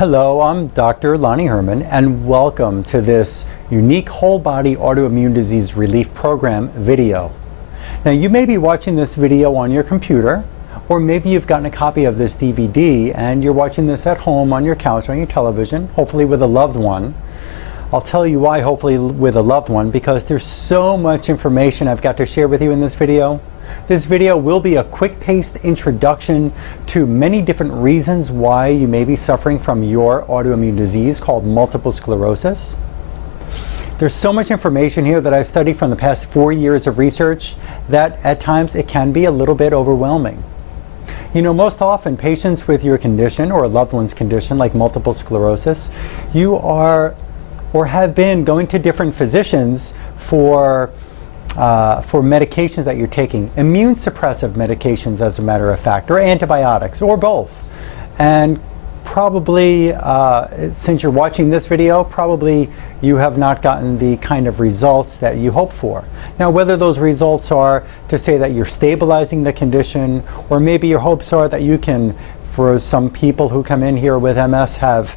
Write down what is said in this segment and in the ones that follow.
Hello, I'm Dr. Lonnie Herman, and welcome to this unique whole body autoimmune disease relief program video. Now, you may be watching this video on your computer, or maybe you've gotten a copy of this DVD and you're watching this at home on your couch, on your television, hopefully with a loved one. I'll tell you why hopefully with a loved one, because there's so much information I've got to share with you in this video. This video will be a quick-paced introduction to many different reasons why you may be suffering from your autoimmune disease called multiple sclerosis. There's so much information here that I've studied from the past 4 years of research that at times it can be a little bit overwhelming. You know, most often patients with your condition or a loved one's condition like multiple sclerosis, you are or have been going to different physicians for medications that you're taking, immune suppressive medications as a matter of fact, or antibiotics, or both. And probably, since you're watching this video, probably you have not gotten the kind of results that you hope for. Now, whether those results are to say that you're stabilizing the condition, or maybe your hopes are that you can, for some people who come in here with MS, have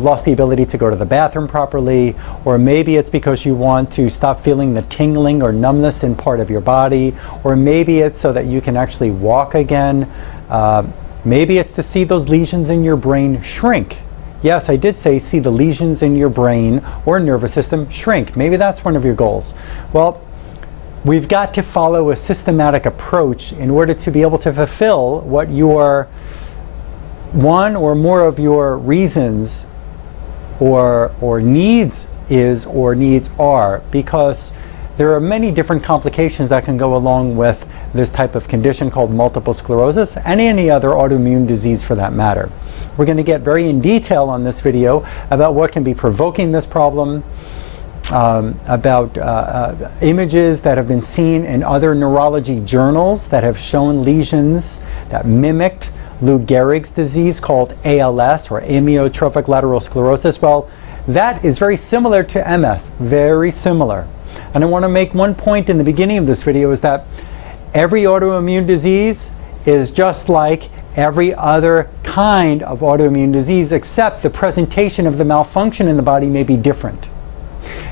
lost the ability to go to the bathroom properly, or maybe it's because you want to stop feeling the tingling or numbness in part of your body, or maybe it's so that you can actually walk again. Maybe it's to see those lesions in your brain shrink. Yes, I did say see the lesions in your brain or nervous system shrink. Maybe that's one of your goals. Well, we've got to follow a systematic approach in order to be able to fulfill what your one or more of your reasons or needs is or needs are, because there are many different complications that can go along with this type of condition called multiple sclerosis and any other autoimmune disease for that matter. We're going to get very in detail on this video about what can be provoking this problem, about images that have been seen in other neurology journals that have shown lesions that mimicked Lou Gehrig's disease called ALS, or amyotrophic lateral sclerosis. Well, that is very similar to MS, very similar. And I want to make one point in the beginning of this video, is that every autoimmune disease is just like every other kind of autoimmune disease, except the presentation of the malfunction in the body may be different.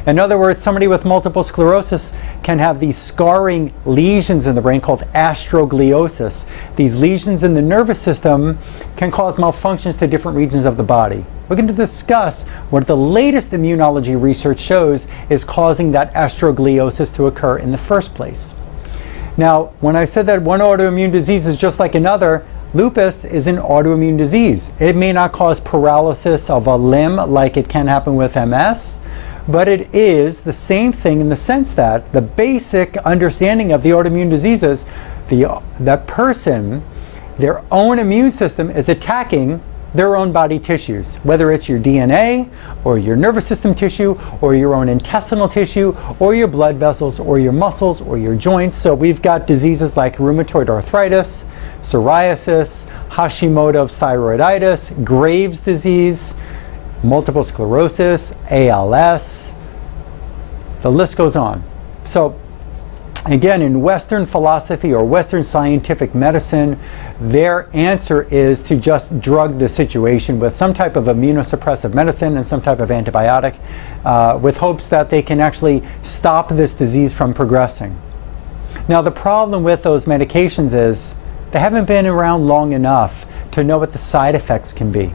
In other words, somebody with multiple sclerosis can have these scarring lesions in the brain called astrogliosis. These lesions in the nervous system can cause malfunctions to different regions of the body. We're going to discuss what the latest immunology research shows is causing that astrogliosis to occur in the first place. Now, when I said that one autoimmune disease is just like another, lupus is an autoimmune disease. It may not cause paralysis of a limb like it can happen with MS, but it is the same thing in the sense that the basic understanding of the autoimmune diseases, the person, their own immune system is attacking their own body tissues, whether it's your DNA or your nervous system tissue or your own intestinal tissue or your blood vessels or your muscles or your joints. So we've got diseases like rheumatoid arthritis, psoriasis, Hashimoto's thyroiditis, Graves' disease, multiple sclerosis, ALS, the list goes on. So again, in Western philosophy or Western scientific medicine, their answer is to just drug the situation with some type of immunosuppressive medicine and some type of antibiotic, with hopes that they can actually stop this disease from progressing. Now, the problem with those medications is they haven't been around long enough to know what the side effects can be.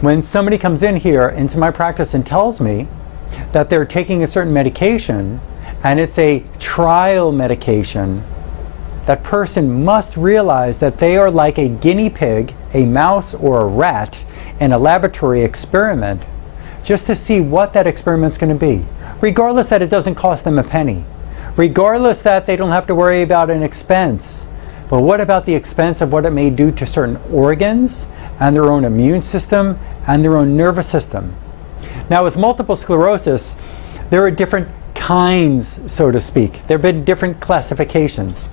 When somebody comes in here into my practice and tells me that they're taking a certain medication and it's a trial medication, that person must realize that they are like a guinea pig, a mouse, or a rat in a laboratory experiment, just to see what that experiment's going to be, regardless that it doesn't cost them a penny, regardless that they don't have to worry about an expense. But what about the expense of what it may do to certain organs and their own immune system and their own nervous system? Now, with multiple sclerosis, there are different kinds, so to speak. There have been different classifications.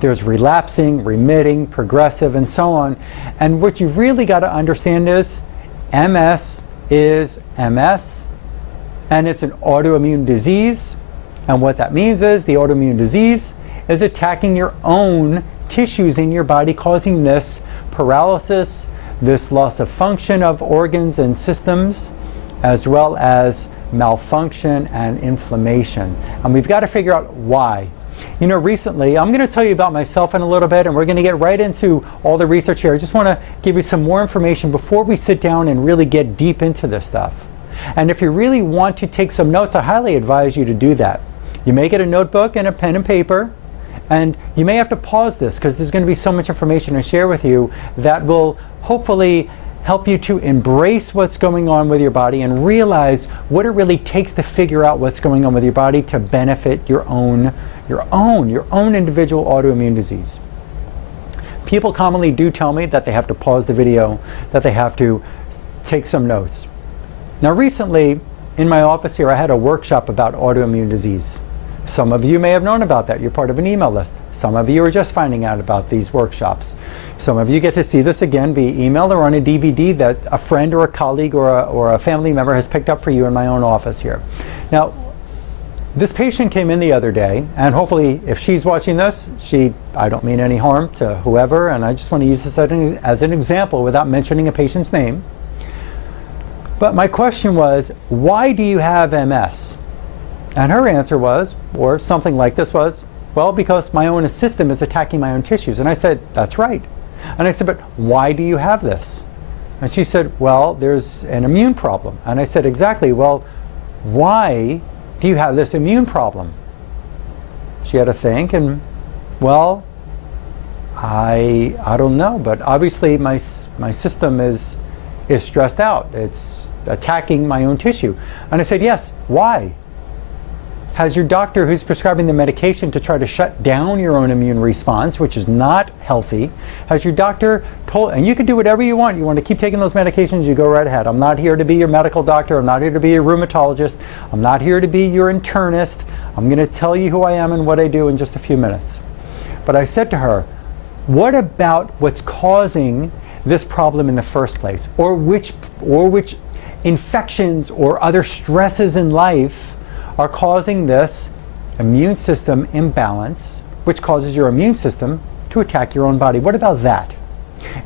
There's relapsing, remitting, progressive, and so on. And what you've really got to understand is MS is MS, and it's an autoimmune disease. And what that means is the autoimmune disease is attacking your own tissues in your body, causing this paralysis, this loss of function of organs and systems, as well as malfunction and inflammation. And we've got to figure out why. You know, recently, I'm going to tell you about myself in a little bit, and we're going to get right into all the research here. I just want to give you some more information before we sit down and really get deep into this stuff. And if you really want to take some notes, I highly advise you to do that. You may get a notebook and a pen and paper, and you may have to pause this because there's going to be so much information to share with you that will hopefully help you to embrace what's going on with your body and realize what it really takes to figure out what's going on with your body to benefit your own individual autoimmune disease. People commonly do tell me that they have to pause the video, that they have to take some notes. Now recently, in my office here, I had a workshop about autoimmune disease. Some of you may have known about that. You're part of an email list. Some of you are just finding out about these workshops. Some of you get to see this again via email or on a DVD that a friend or a colleague or a family member has picked up for you in my own office here. Now, this patient came in the other day, and hopefully if she's watching this, I don't mean any harm to whoever, and I just want to use this as an example without mentioning a patient's name. But my question was, why do you have MS? And her answer was, or something like this was, well, because my own system is attacking my own tissues. And I said, that's right. And I said, but why do you have this? And she said, well, there's an immune problem. And I said, exactly, well, why do you have this immune problem? She had to think, and well, I don't know, but obviously my system is stressed out. It's attacking my own tissue. And I said, yes, why? Has your doctor who's prescribing the medication to try to shut down your own immune response, which is not healthy, has your doctor told, and you can do whatever you want to keep taking those medications, you go right ahead. I'm not here to be your medical doctor, I'm not here to be your rheumatologist, I'm not here to be your internist. I'm going to tell you who I am and what I do in just a few minutes. But I said to her, what about what's causing this problem in the first place? Or which infections or other stresses in life are causing this immune system imbalance, which causes your immune system to attack your own body? What about that?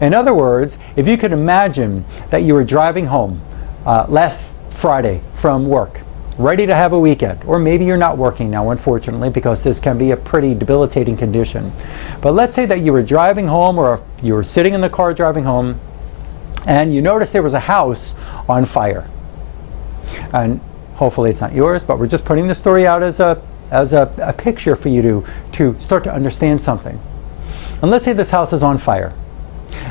In other words, if you could imagine that you were driving home last Friday from work, ready to have a weekend, or maybe you're not working now, unfortunately, because this can be a pretty debilitating condition. But let's say that you were driving home, or you were sitting in the car driving home, and you noticed there was a house on fire. And hopefully it's not yours, but we're just putting the story out as a picture for you to start to understand something. And let's say this house is on fire.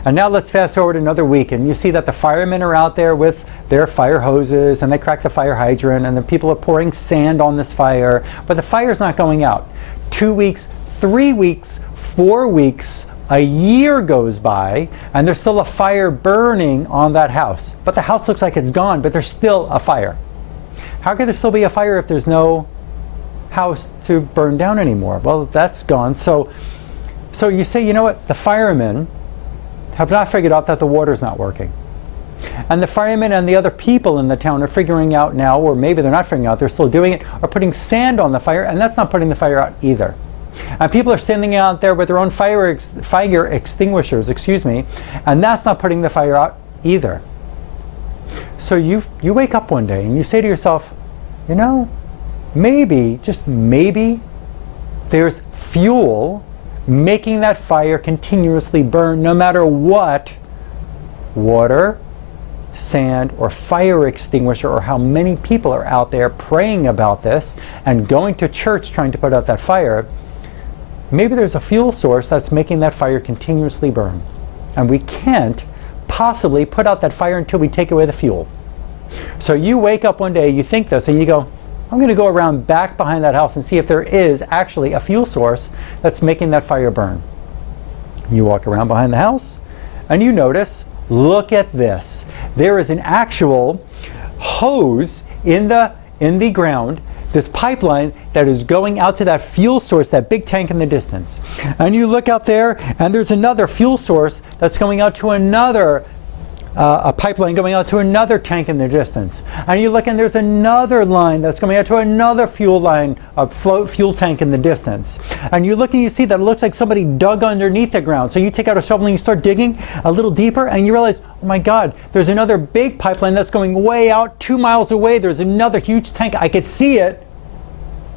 And now let's fast forward another week, and you see that the firemen are out there with their fire hoses, and they crack the fire hydrant, and the people are pouring sand on this fire, but the fire's not going out. 2 weeks, 3 weeks, 4 weeks, a year goes by, and there's still a fire burning on that house. But the house looks like it's gone, but there's still a fire. How could there still be a fire if there's no house to burn down anymore? Well, that's gone. So you say, you know what, the firemen have not figured out that the water's not working. And the firemen and the other people in the town are figuring out now, or maybe they're not figuring out, they're still doing it, are putting sand on the fire, and that's not putting the fire out either. And people are standing out there with their own fire extinguishers, and that's not putting the fire out either. So you wake up one day and you say to yourself, you know, maybe, just maybe, there's fuel making that fire continuously burn no matter what water, sand, or fire extinguisher, or how many people are out there praying about this and going to church trying to put out that fire. Maybe there's a fuel source that's making that fire continuously burn. And we can't possibly put out that fire until we take away the fuel. So you wake up one day, you think this, and you go, I'm going to go around back behind that house and see if there is actually a fuel source that's making that fire burn. You walk around behind the house, and you notice, look at this. There is an actual hose in the ground, this pipeline that is going out to that fuel source, that big tank in the distance. And you look out there, and there's another fuel source that's going out to another a pipeline going out to another tank in the distance. And you look and there's another line that's going out to another fuel line, a fuel tank in the distance. And you look and you see that it looks like somebody dug underneath the ground. So you take out a shovel and you start digging a little deeper and you realize, oh my God, there's another big pipeline that's going way out 2 miles away. There's another huge tank. I could see it.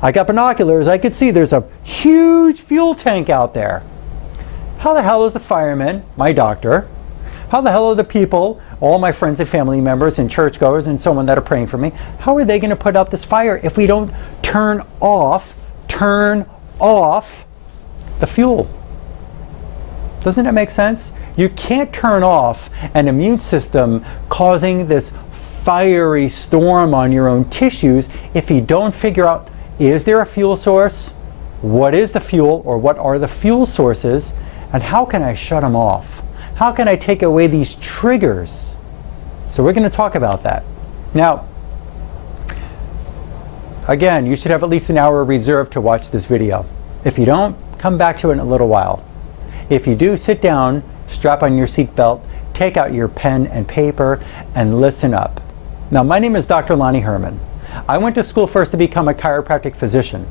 I got binoculars. I could see there's a huge fuel tank out there. How the hell is the fireman, my doctor, how the hell are the people, all my friends and family members and churchgoers and so on that are praying for me, how are they going to put out this fire if we don't turn off the fuel? Doesn't it make sense? You can't turn off an immune system causing this fiery storm on your own tissues if you don't figure out, is there a fuel source? What is the fuel, or what are the fuel sources? And how can I shut them off? How can I take away these triggers? So we're going to talk about that. Now, again, you should have at least an hour reserved to watch this video. If you don't, come back to it in a little while. If you do, sit down, strap on your seatbelt, take out your pen and paper, and listen up. Now, my name is Dr. Lonnie Herman. I went to school first to become a chiropractic physician.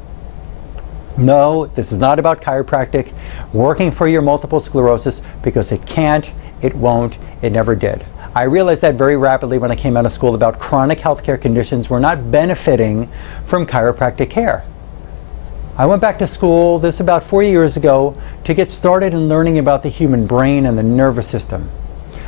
No, this is not about chiropractic, working for your multiple sclerosis, because it can't, it won't, it never did. I realized that very rapidly when I came out of school about chronic healthcare conditions were not benefiting from chiropractic care. I went back to school, this about 4 years ago, to get started in learning about the human brain and the nervous system.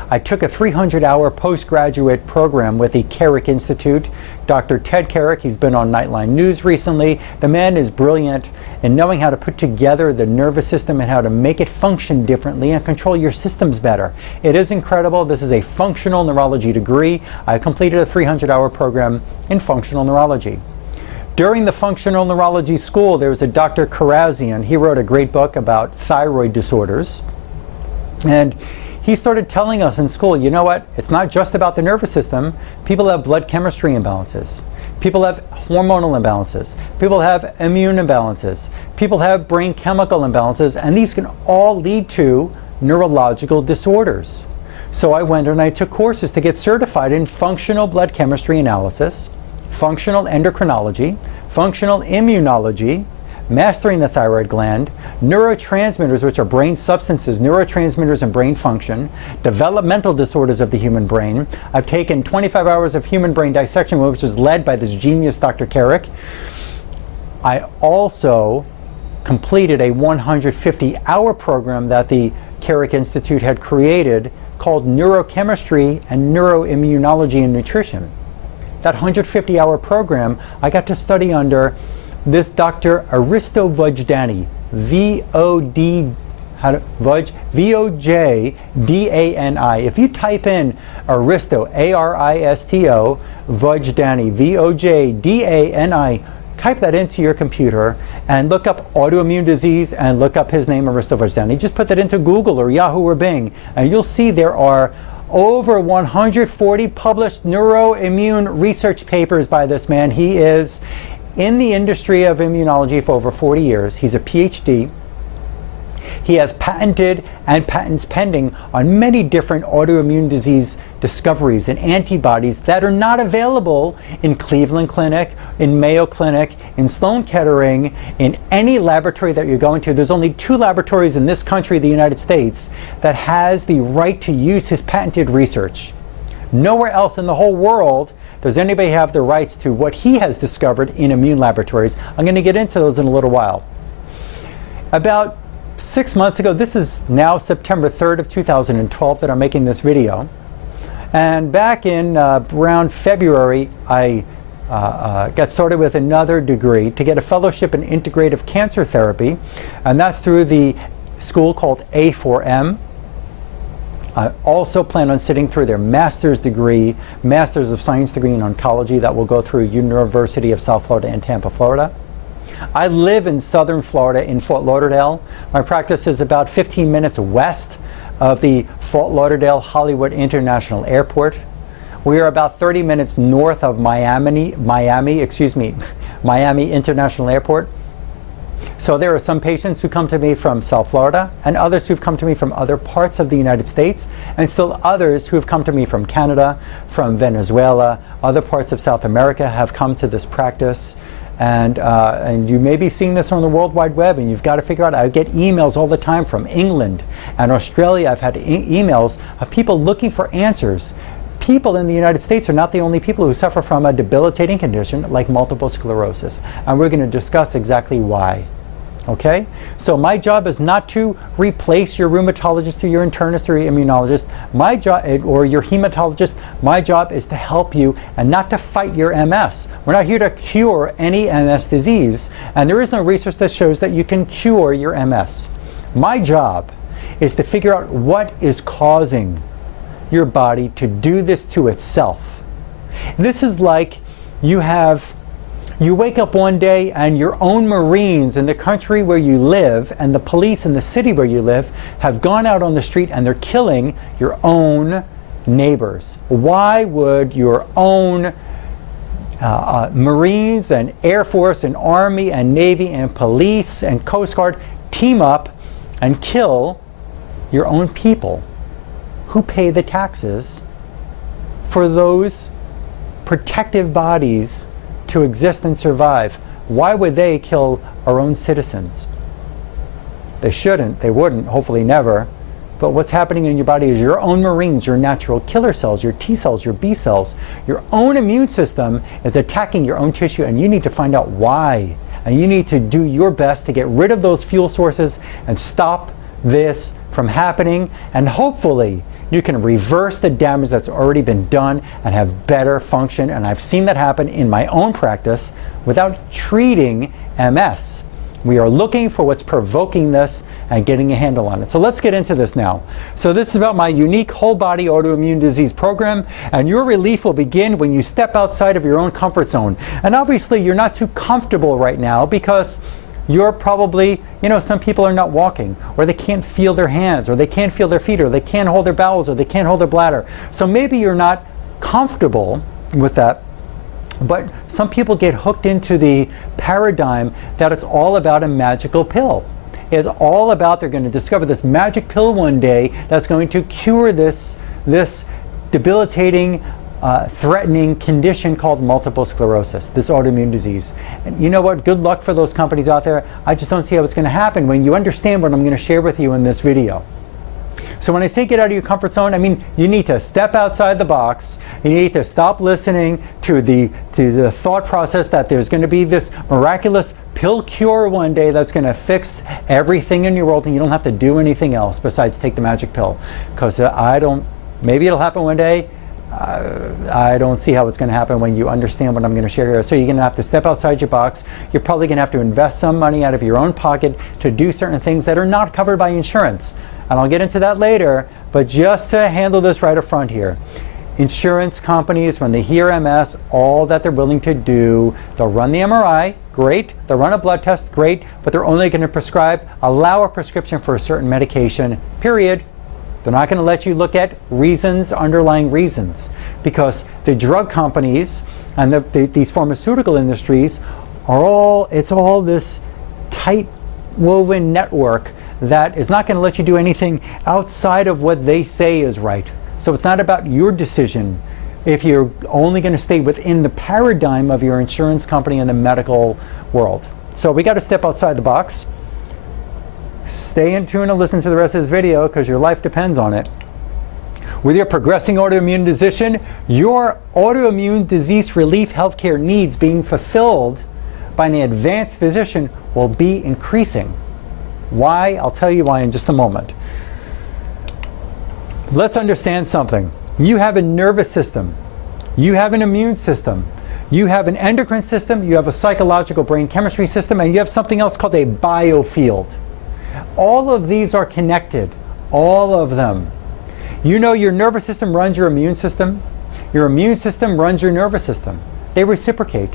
I took a 300-hour postgraduate program with the Carrick Institute. Dr. Ted Carrick, he's been on Nightline News recently. The man is brilliant in knowing how to put together the nervous system and how to make it function differently and control your systems better. It is incredible. This is a functional neurology degree. I completed a 300-hour program in functional neurology. During the functional neurology school, there was a Dr. Karazian. He wrote a great book about thyroid disorders. And he started telling us in school, you know what, it's not just about the nervous system. People have blood chemistry imbalances. People have hormonal imbalances. People have immune imbalances. People have brain chemical imbalances, and these can all lead to neurological disorders. So I went and I took courses to get certified in functional blood chemistry analysis, functional endocrinology, functional immunology, mastering the thyroid gland, neurotransmitters, which are brain substances, neurotransmitters and brain function, developmental disorders of the human brain. I've taken 25 hours of human brain dissection, which was led by this genius Dr. Carrick. I also completed a 150-hour program that the Carrick Institute had created called Neurochemistry and Neuroimmunology and Nutrition. That 150-hour program, I got to study under this Dr. Aristo Vojdani, V-O-J-D-A-N-I. If you type in Aristo, A-R-I-S-T-O, Vojdani, V-O-J-D-A-N-I, type that into your computer and look up autoimmune disease and look up his name, Aristo Vojdani. Just put that into Google or Yahoo or Bing, and you'll see there are over 140 published neuroimmune research papers by this man. He is in the industry of immunology for over 40 years. He's a PhD. He has patented and patents pending on many different autoimmune disease discoveries and antibodies that are not available in Cleveland Clinic, in Mayo Clinic, in Sloan Kettering, in any laboratory that you're going to. There's only 2 laboratories in this country, the United States, that has the right to use his patented research. Nowhere else in the whole world does anybody have the rights to what he has discovered in immune laboratories. I'm going to get into those in a little while. About 6 months ago, this is now September 3rd of 2012 that I'm making this video. And back in around February, I got started with another degree to get a fellowship in integrative cancer therapy. And that's through the school called A4M. I also plan on sitting through their master's degree, Master's of Science degree in oncology that will go through University of South Florida and Tampa, Florida. I live in southern Florida in Fort Lauderdale. My practice is about 15 minutes west of the Fort Lauderdale Hollywood International Airport. We are about 30 minutes north of Miami International Airport. So there are some patients who come to me from South Florida and others who've come to me from other parts of the United States, and still others who have come to me from Canada, from Venezuela, other parts of South America have come to this practice. And you may be seeing this on the World Wide Web, and you've got to figure out, I get emails all the time from England and Australia. I've had emails of people looking for answers. People in the United States are not the only people who suffer from a debilitating condition like multiple sclerosis, and we're going to discuss exactly why. Okay? So my job is not to replace your rheumatologist or your internist or your immunologist. My job, or your hematologist, my job is to help you and not to fight your MS. We're not here to cure any MS disease, and there is no research that shows that you can cure your MS. My job is to figure out what is causing your body to do this to itself. This is like you wake up one day and your own Marines in the country where you live and the police in the city where you live have gone out on the street and they're killing your own neighbors. Why would your own Marines and Air Force and Army and Navy and police and Coast Guard team up and kill your own people who pay the taxes for those protective bodies to exist and survive? Why would they kill our own citizens? They shouldn't, they wouldn't, hopefully never. But what's happening in your body is your own Marines, your natural killer cells, your T cells, your B cells, your own immune system is attacking your own tissue, and you need to find out why. And you need to do your best to get rid of those fuel sources and stop this from happening, and hopefully you can reverse the damage that's already been done and have better function. And I've seen that happen in my own practice without treating MS. We are looking for what's provoking this and getting a handle on it. So let's get into this now. So this is about my unique whole body autoimmune disease program, and your relief will begin when you step outside of your own comfort zone. And obviously you're not too comfortable right now because you're probably, some people are not walking, or they can't feel their hands, or they can't feel their feet, or they can't hold their bowels, or they can't hold their bladder. So maybe you're not comfortable with that, but some people get hooked into the paradigm that it's all about a magical pill. It's all about, they're going to discover this magic pill one day that's going to cure this debilitating, threatening condition called multiple sclerosis, this autoimmune disease. And you know what? Good luck for those companies out there. I just don't see how it's going to happen when you understand what I'm going to share with you in this video. So when I say get out of your comfort zone, I mean you need to step outside the box. You need to stop listening to the thought process that there's going to be this miraculous pill cure one day that's going to fix everything in your world, and you don't have to do anything else besides take the magic pill. Because maybe it'll happen one day. I don't see how it's going to happen when you understand what I'm going to share here. So you're going to have to step outside your box. You're probably going to have to invest some money out of your own pocket to do certain things that are not covered by insurance. And I'll get into that later, but just to handle this right up front here. Insurance companies, when they hear MS, all that they're willing to do, they'll run the MRI, great. They'll run a blood test, great. But they're only going to allow a prescription for a certain medication, period. They're not going to let you look at reasons, underlying reasons, because the drug companies and these pharmaceutical industries it's all this tight woven network that is not going to let you do anything outside of what they say is right. So it's not about your decision if you're only going to stay within the paradigm of your insurance company and the medical world. So we got to step outside the box. Stay in tune and listen to the rest of this video because your life depends on it. With your progressing autoimmune disease, your autoimmune disease relief healthcare needs being fulfilled by an advanced physician will be increasing. Why? I'll tell you why in just a moment. Let's understand something. You have a nervous system. You have an immune system. You have an endocrine system. You have a psychological brain chemistry system. And you have something else called a biofield. All of these are connected. All of them. Your nervous system runs your immune system. Your immune system runs your nervous system. They reciprocate.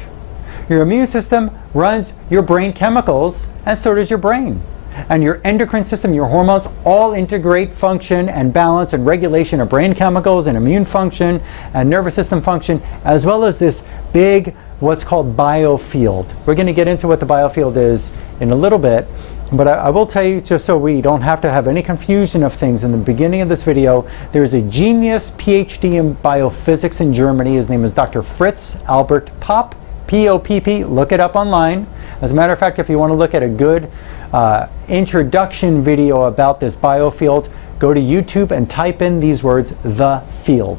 Your immune system runs your brain chemicals, and so does your brain. And your endocrine system, your hormones, all integrate function and balance and regulation of brain chemicals and immune function and nervous system function, as well as this big what's called biofield. We're going to get into what the biofield is in a little bit, but I will tell you, just so we don't have to have any confusion of things, in the beginning of this video, there is a genius PhD in biophysics in Germany. His name is Dr. Fritz Albert Popp, P-O-P-P. Look it up online. As a matter of fact, if you want to look at a good introduction video about this biofield, go to YouTube and type in these words, the field.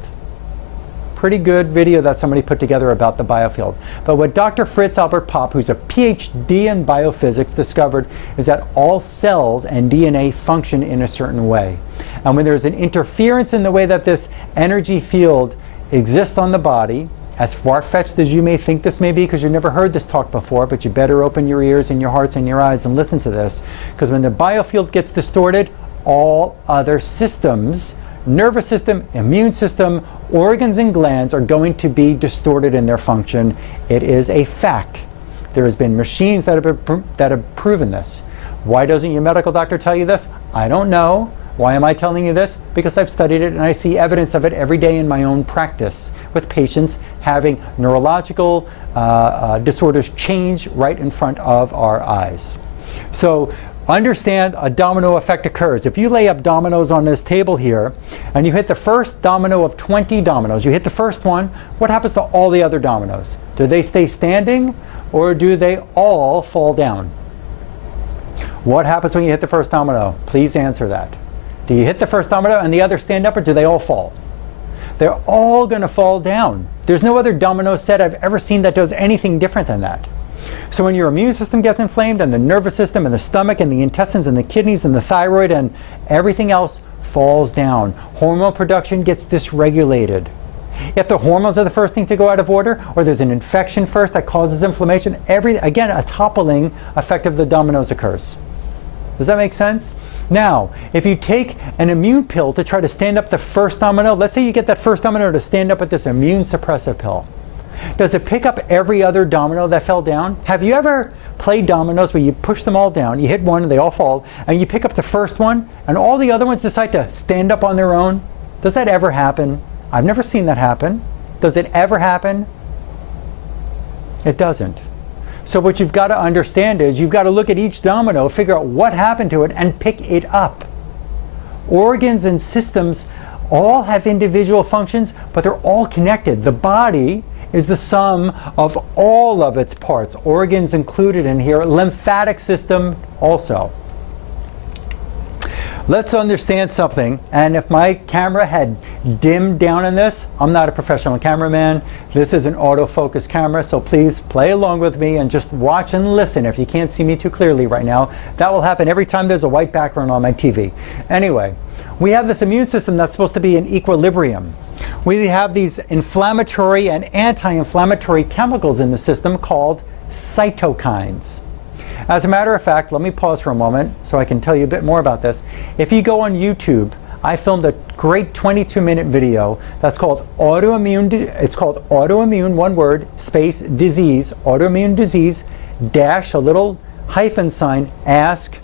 Pretty good video that somebody put together about the biofield. But what Dr. Fritz Albert Popp, who's a PhD in biophysics, discovered is that all cells and DNA function in a certain way. And when there's an interference in the way that this energy field exists on the body, as far-fetched as you may think this may be, because you've never heard this talk before, but you better open your ears and your hearts and your eyes and listen to this, because when the biofield gets distorted, all other systems, nervous system, immune system, organs and glands are going to be distorted in their function. It is a fact. There has been machines that have proven this. Why doesn't your medical doctor tell you this? I don't know. Why am I telling you this? Because I've studied it and I see evidence of it every day in my own practice with patients having neurological disorders change right in front of our eyes. So understand, a domino effect occurs. If you lay up dominoes on this table here and you hit the first domino of 20 dominoes, you hit the first one, what happens to all the other dominoes? Do they stay standing or do they all fall down? What happens when you hit the first domino? Please answer that. Do you hit the first domino and the others stand up, or do they all fall? They're all going to fall down. There's no other domino set I've ever seen that does anything different than that. So when your immune system gets inflamed, and the nervous system and the stomach and the intestines and the kidneys and the thyroid and everything else falls down, hormone production gets dysregulated. If the hormones are the first thing to go out of order, or there's an infection first that causes inflammation, again, a toppling effect of the dominoes occurs. Does that make sense? Now, if you take an immune pill to try to stand up the first domino, let's say you get that first domino to stand up with this immune suppressive pill. Does it pick up every other domino that fell down? Have you ever played dominoes where you push them all down, you hit one and they all fall, and you pick up the first one and all the other ones decide to stand up on their own? Does that ever happen? I've never seen that happen. Does it ever happen? It doesn't. So what you've got to understand is you've got to look at each domino, figure out what happened to it, and pick it up. Organs and systems all have individual functions, but they're all connected. The body is the sum of all of its parts, organs included in here, lymphatic system also. Let's understand something, and if my camera had dimmed down in this, I'm not a professional cameraman. This is an autofocus camera, so please play along with me and just watch and listen. If you can't see me too clearly right now, that will happen every time there's a white background on my TV. Anyway, we have this immune system that's supposed to be in equilibrium. We have these inflammatory and anti-inflammatory chemicals in the system called cytokines. As a matter of fact, let me pause for a moment so I can tell you a bit more about this. If you go on YouTube, I filmed a great 22-minute video that's called Autoimmune, it's called Autoimmune, one word, space, disease, autoimmune disease, dash, a little hyphen sign, ask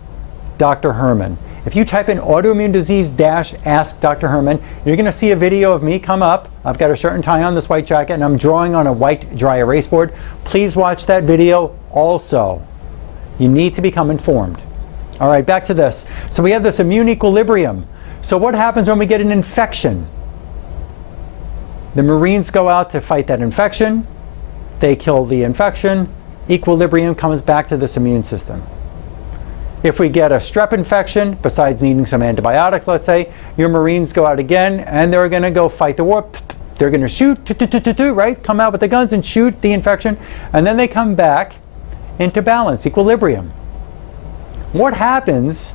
Dr. Herman. If you type in autoimmune disease dash ask Dr. Herman, you're going to see a video of me come up. I've got a shirt and tie on, this white jacket, and I'm drawing on a white dry erase board. Please watch that video also. You need to become informed. All right, back to this. So we have this immune equilibrium. So what happens when we get an infection? The Marines go out to fight that infection. They kill the infection. Equilibrium comes back to this immune system. If we get a strep infection, besides needing some antibiotics, let's say, your Marines go out again and they're going to go fight the war. They're going to shoot, right? Come out with the guns and shoot the infection. And then they come back into balance, equilibrium. What happens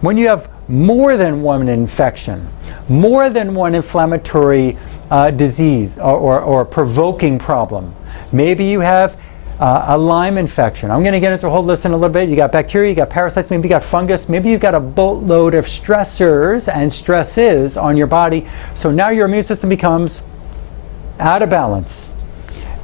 when you have more than one infection, more than one inflammatory disease or provoking problem? Maybe you have a Lyme infection. I'm going to get into a whole list in a little bit. You got bacteria, you got parasites, maybe you got fungus, maybe you've got a boatload of stressors and stresses on your body. So now your immune system becomes out of balance.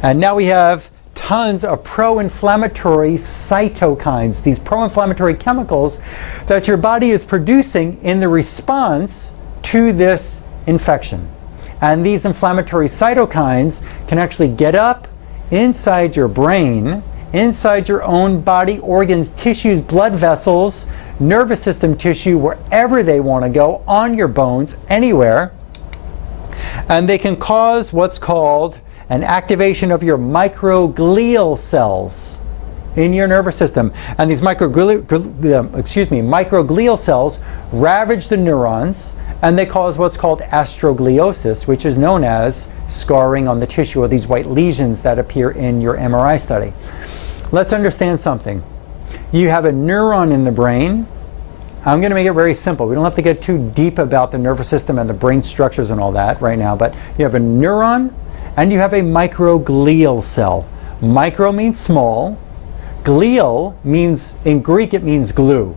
And now we have tons of pro-inflammatory cytokines, these pro-inflammatory chemicals that your body is producing in the response to this infection. And these inflammatory cytokines can actually get up inside your brain, inside your own body organs, tissues, blood vessels, nervous system tissue, wherever they want to go, on your bones, anywhere. And they can cause what's called an activation of your microglial cells in your nervous system. And these microglial cells ravage the neurons, and they cause what's called astrogliosis, which is known as scarring on the tissue, or these white lesions that appear in your MRI study. Let's understand something. You have a neuron in the brain. I'm going to make it very simple. We don't have to get too deep about the nervous system and the brain structures and all that right now, but you have a neuron and you have a microglial cell. Micro means small. Glial means, in Greek, it means glue.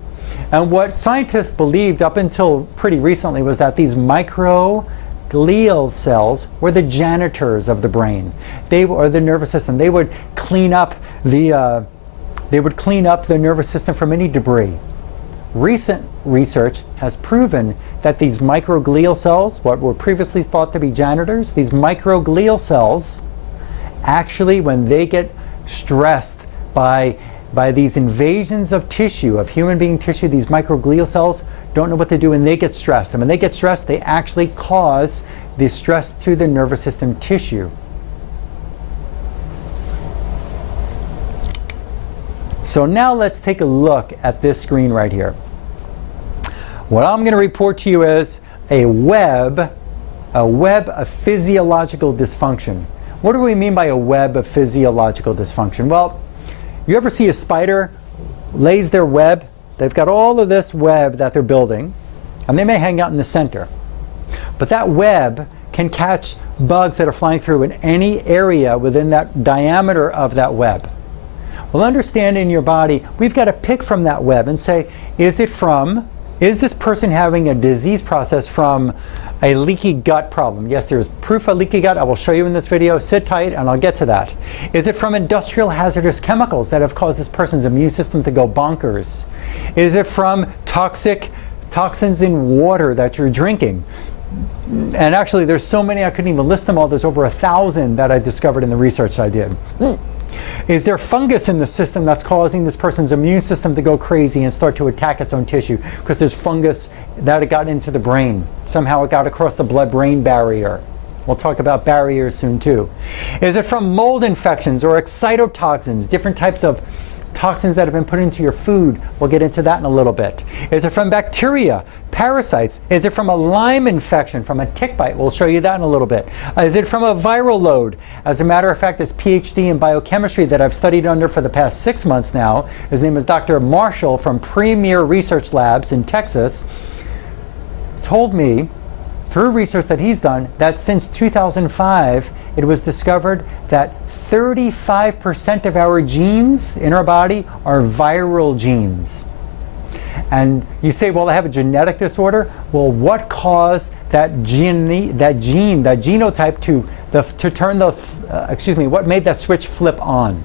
And what scientists believed up until pretty recently was that these microglial cells were the janitors of the brain. They were the nervous system. They would clean up the nervous system from any debris. Recent research has proven that these microglial cells, what were previously thought to be janitors, these microglial cells, actually, when they get stressed by these invasions of tissue, of human being tissue, these microglial cells don't know what to do and they get stressed. And when they get stressed, they actually cause the stress to the nervous system tissue. So now let's take a look at this screen right here. What I'm going to report to you is a web of physiological dysfunction. What do we mean by a web of physiological dysfunction? Well, you ever see a spider lays their web? They've got all of this web that they're building, and they may hang out in the center. But that web can catch bugs that are flying through in any area within that diameter of that web. Well, understand, in your body, we've got to pick from that web and say, is this person having a disease process from a leaky gut problem? Yes, there's proof of leaky gut. I will show you in this video. Sit tight and I'll get to that. Is it from industrial hazardous chemicals that have caused this person's immune system to go bonkers? Is it from toxins in water that you're drinking? And actually, there's so many I couldn't even list them all. There's over 1,000 that I discovered in the research I did. Is there fungus in the system that's causing this person's immune system to go crazy and start to attack its own tissue? Because there's fungus that it got into the brain. Somehow it got across the blood-brain barrier. We'll talk about barriers soon too. Is it from mold infections or excitotoxins, different types of toxins that have been put into your food? We'll get into that in a little bit. Is it from bacteria, parasites? Is it from a Lyme infection, from a tick bite? We'll show you that in a little bit. Is it from a viral load? As a matter of fact, this PhD in biochemistry that I've studied under for the past 6 months now, his name is Dr. Marshall from Premier Research Labs in Texas, told me through research that he's done that since 2005, it was discovered that 35% of our genes in our body are viral genes. And you say, well, I have a genetic disorder. Well, what caused that genotype to turn what made that switch flip on?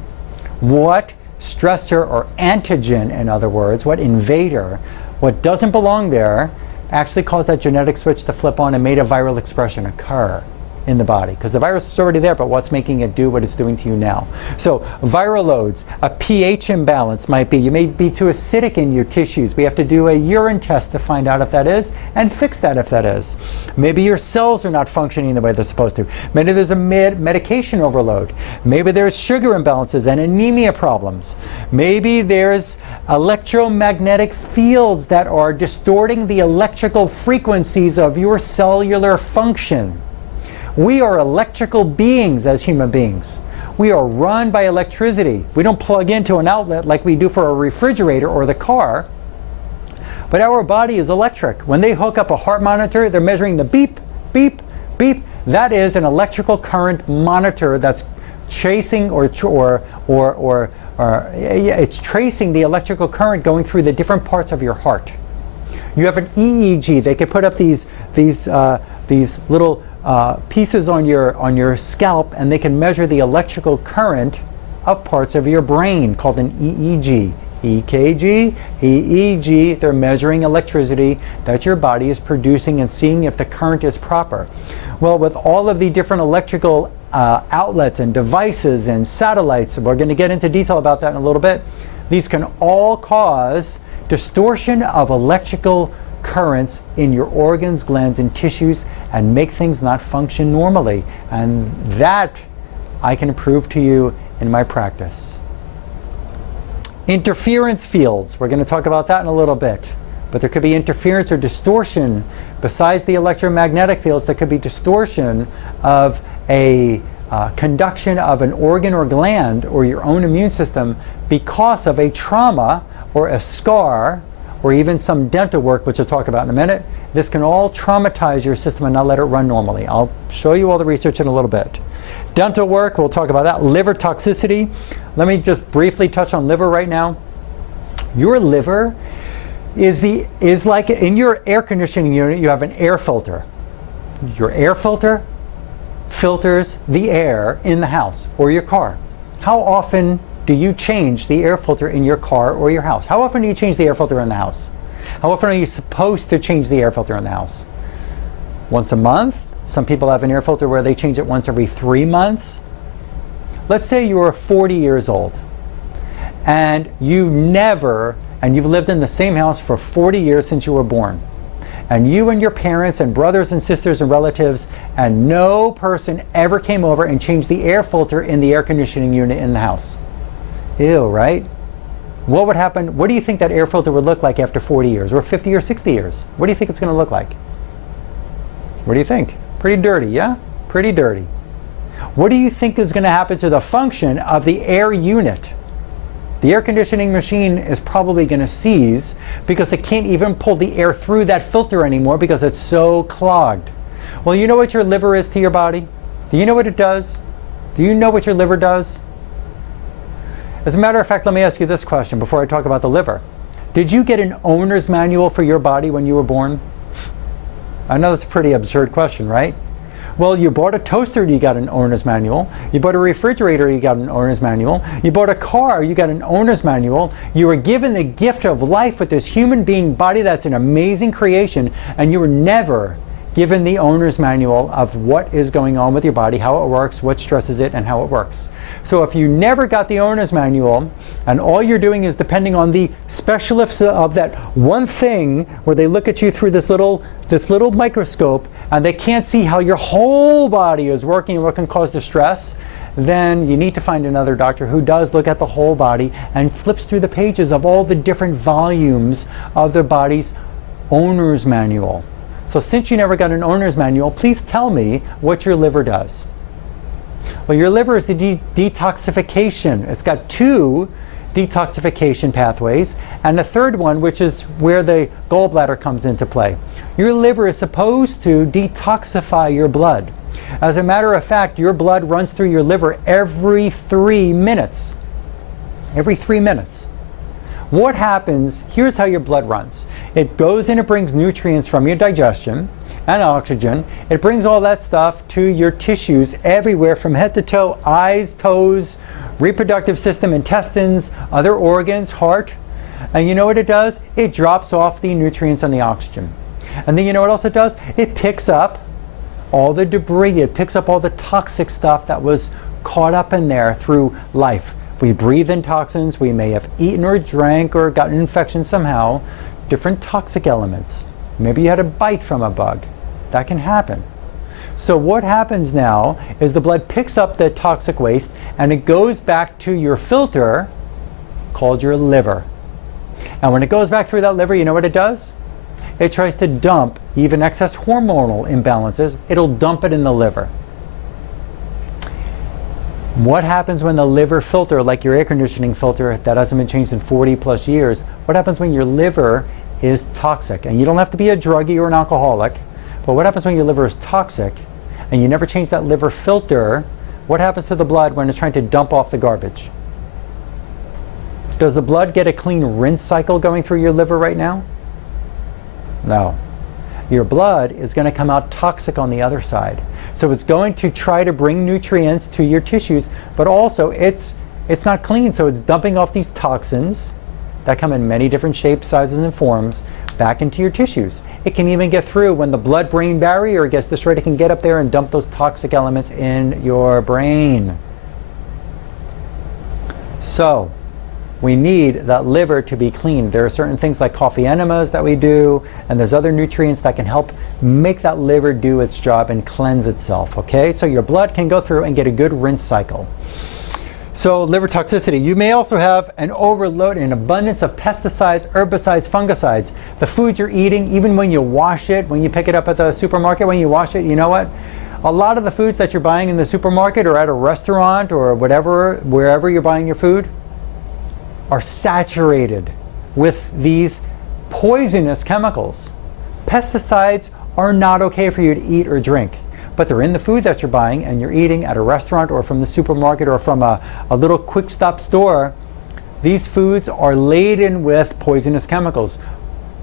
What stressor or antigen, in other words, what invader, what doesn't belong there, actually caused that genetic switch to flip on and made a viral expression occur in the body? Because the virus is already there, but what's making it do what it's doing to you now? So viral loads, a pH imbalance might be. You may be too acidic in your tissues. We have to do a urine test to find out if that is, and fix that if that is. Maybe your cells are not functioning the way they're supposed to. Maybe there's a medication overload. Maybe there's sugar imbalances and anemia problems. Maybe there's electromagnetic fields that are distorting the electrical frequencies of your cellular function. We are electrical beings as human beings. We are run by electricity. We don't plug into an outlet like we do for a refrigerator or the car. But our body is electric. When they hook up a heart monitor, they're measuring the beep, beep, beep. That is an electrical current monitor that's chasing it's tracing the electrical current going through the different parts of your heart. You have an EEG. They can put up these little pieces on your scalp, and they can measure the electrical current of parts of your brain, called an EEG. EKG, EEG, they're measuring electricity that your body is producing and seeing if the current is proper. Well, with all of the different electrical outlets and devices and satellites. We're going to get into detail about that in a little bit. These can all cause distortion of electrical currents in your organs, glands, and tissues and make things not function normally. And that I can prove to you in my practice. Interference fields. We're going to talk about that in a little bit. But there could be interference or distortion. Besides the electromagnetic fields, there could be distortion of a conduction of an organ or gland or your own immune system because of a trauma or a scar or even some dental work, which I'll talk about in a minute. This can all traumatize your system and not let it run normally. I'll show you all the research in a little bit. Dental work, we'll talk about that. Liver toxicity. Let me just briefly touch on liver right now. Your liver is like in your air conditioning unit, you have an air filter. Your air filter filters the air in the house or your car. How often do you change the air filter in your car or your house? How often do you change the air filter in the house? How often are you supposed to change the air filter in the house? Once a month? Some people have an air filter where they change it once every 3 months. Let's say you are 40 years old and you've lived in the same house for 40 years since you were born. And you and your parents and brothers and sisters and relatives and no person ever came over and changed the air filter in the air conditioning unit in the house. Ew, right? What would happen? What do you think that air filter would look like after 40 years or 50 or 60 years? What do you think it's going to look like? What do you think? Pretty dirty, yeah? Pretty dirty. What do you think is going to happen to the function of the air unit? The air conditioning machine is probably going to seize because it can't even pull the air through that filter anymore because it's so clogged. Well, you know what your liver is to your body? Do you know what it does? Do you know what your liver does? As a matter of fact, let me ask you this question before I talk about the liver. Did you get an owner's manual for your body when you were born? I know that's a pretty absurd question, right? Well, you bought a toaster, you got an owner's manual. You bought a refrigerator, you got an owner's manual. You bought a car, you got an owner's manual. You were given the gift of life with this human being body that's an amazing creation, and you were never given the owner's manual of what is going on with your body, how it works, what stresses it, and how it works. So if you never got the owner's manual, and all you're doing is depending on the specialists of that one thing where they look at you through this little microscope, and they can't see how your whole body is working and what can cause distress, then you need to find another doctor who does look at the whole body and flips through the pages of all the different volumes of their body's owner's manual. So since you never got an owner's manual, please tell me what your liver does. Well, your liver is the detoxification. It's got 2 detoxification pathways, and the third one, which is where the gallbladder comes into play. Your liver is supposed to detoxify your blood. As a matter of fact, your blood runs through your liver every 3 minutes. Every 3 minutes. What happens, here's how your blood runs. It goes and it brings nutrients from your digestion and oxygen. It brings all that stuff to your tissues everywhere from head to toe, eyes, toes, reproductive system, intestines, other organs, heart. And you know what it does? It drops off the nutrients and the oxygen. And then you know what else it does? It picks up all the debris. It picks up all the toxic stuff that was caught up in there through life. We breathe in toxins. We may have eaten or drank or gotten an infection somehow. Different toxic elements. Maybe you had a bite from a bug. That can happen. So what happens now is the blood picks up the toxic waste and it goes back to your filter called your liver. And when it goes back through that liver, you know what it does? It tries to dump even excess hormonal imbalances. It'll dump it in the liver. What happens when the liver filter, like your air conditioning filter that hasn't been changed in 40 plus years, what happens when your liver is toxic? And you don't have to be a druggie or an alcoholic, but what happens when your liver is toxic and you never change that liver filter? What happens to the blood when it's trying to dump off the garbage? Does the blood get a clean rinse cycle going through your liver right now? No. Your blood is going to come out toxic on the other side. So it's going to try to bring nutrients to your tissues, but also it's not clean, so it's dumping off these toxins that come in many different shapes, sizes, and forms, back into your tissues. It can even get through when the blood-brain barrier gets destroyed. It can get up there and dump those toxic elements in your brain. So we need that liver to be clean. There are certain things like coffee enemas that we do, and there's other nutrients that can help make that liver do its job and cleanse itself, okay? So your blood can go through and get a good rinse cycle. So liver toxicity. You may also have an overload, an abundance of pesticides, herbicides, fungicides. The food you're eating, even when you wash it, when you pick it up at the supermarket, when you wash it, you know what? A lot of the foods that you're buying in the supermarket or at a restaurant or whatever, wherever you're buying your food, are saturated with these poisonous chemicals. Pesticides are not okay for you to eat or drink, but they're in the food that you're buying and you're eating at a restaurant or from the supermarket or from a little quick stop store. These foods are laden with poisonous chemicals.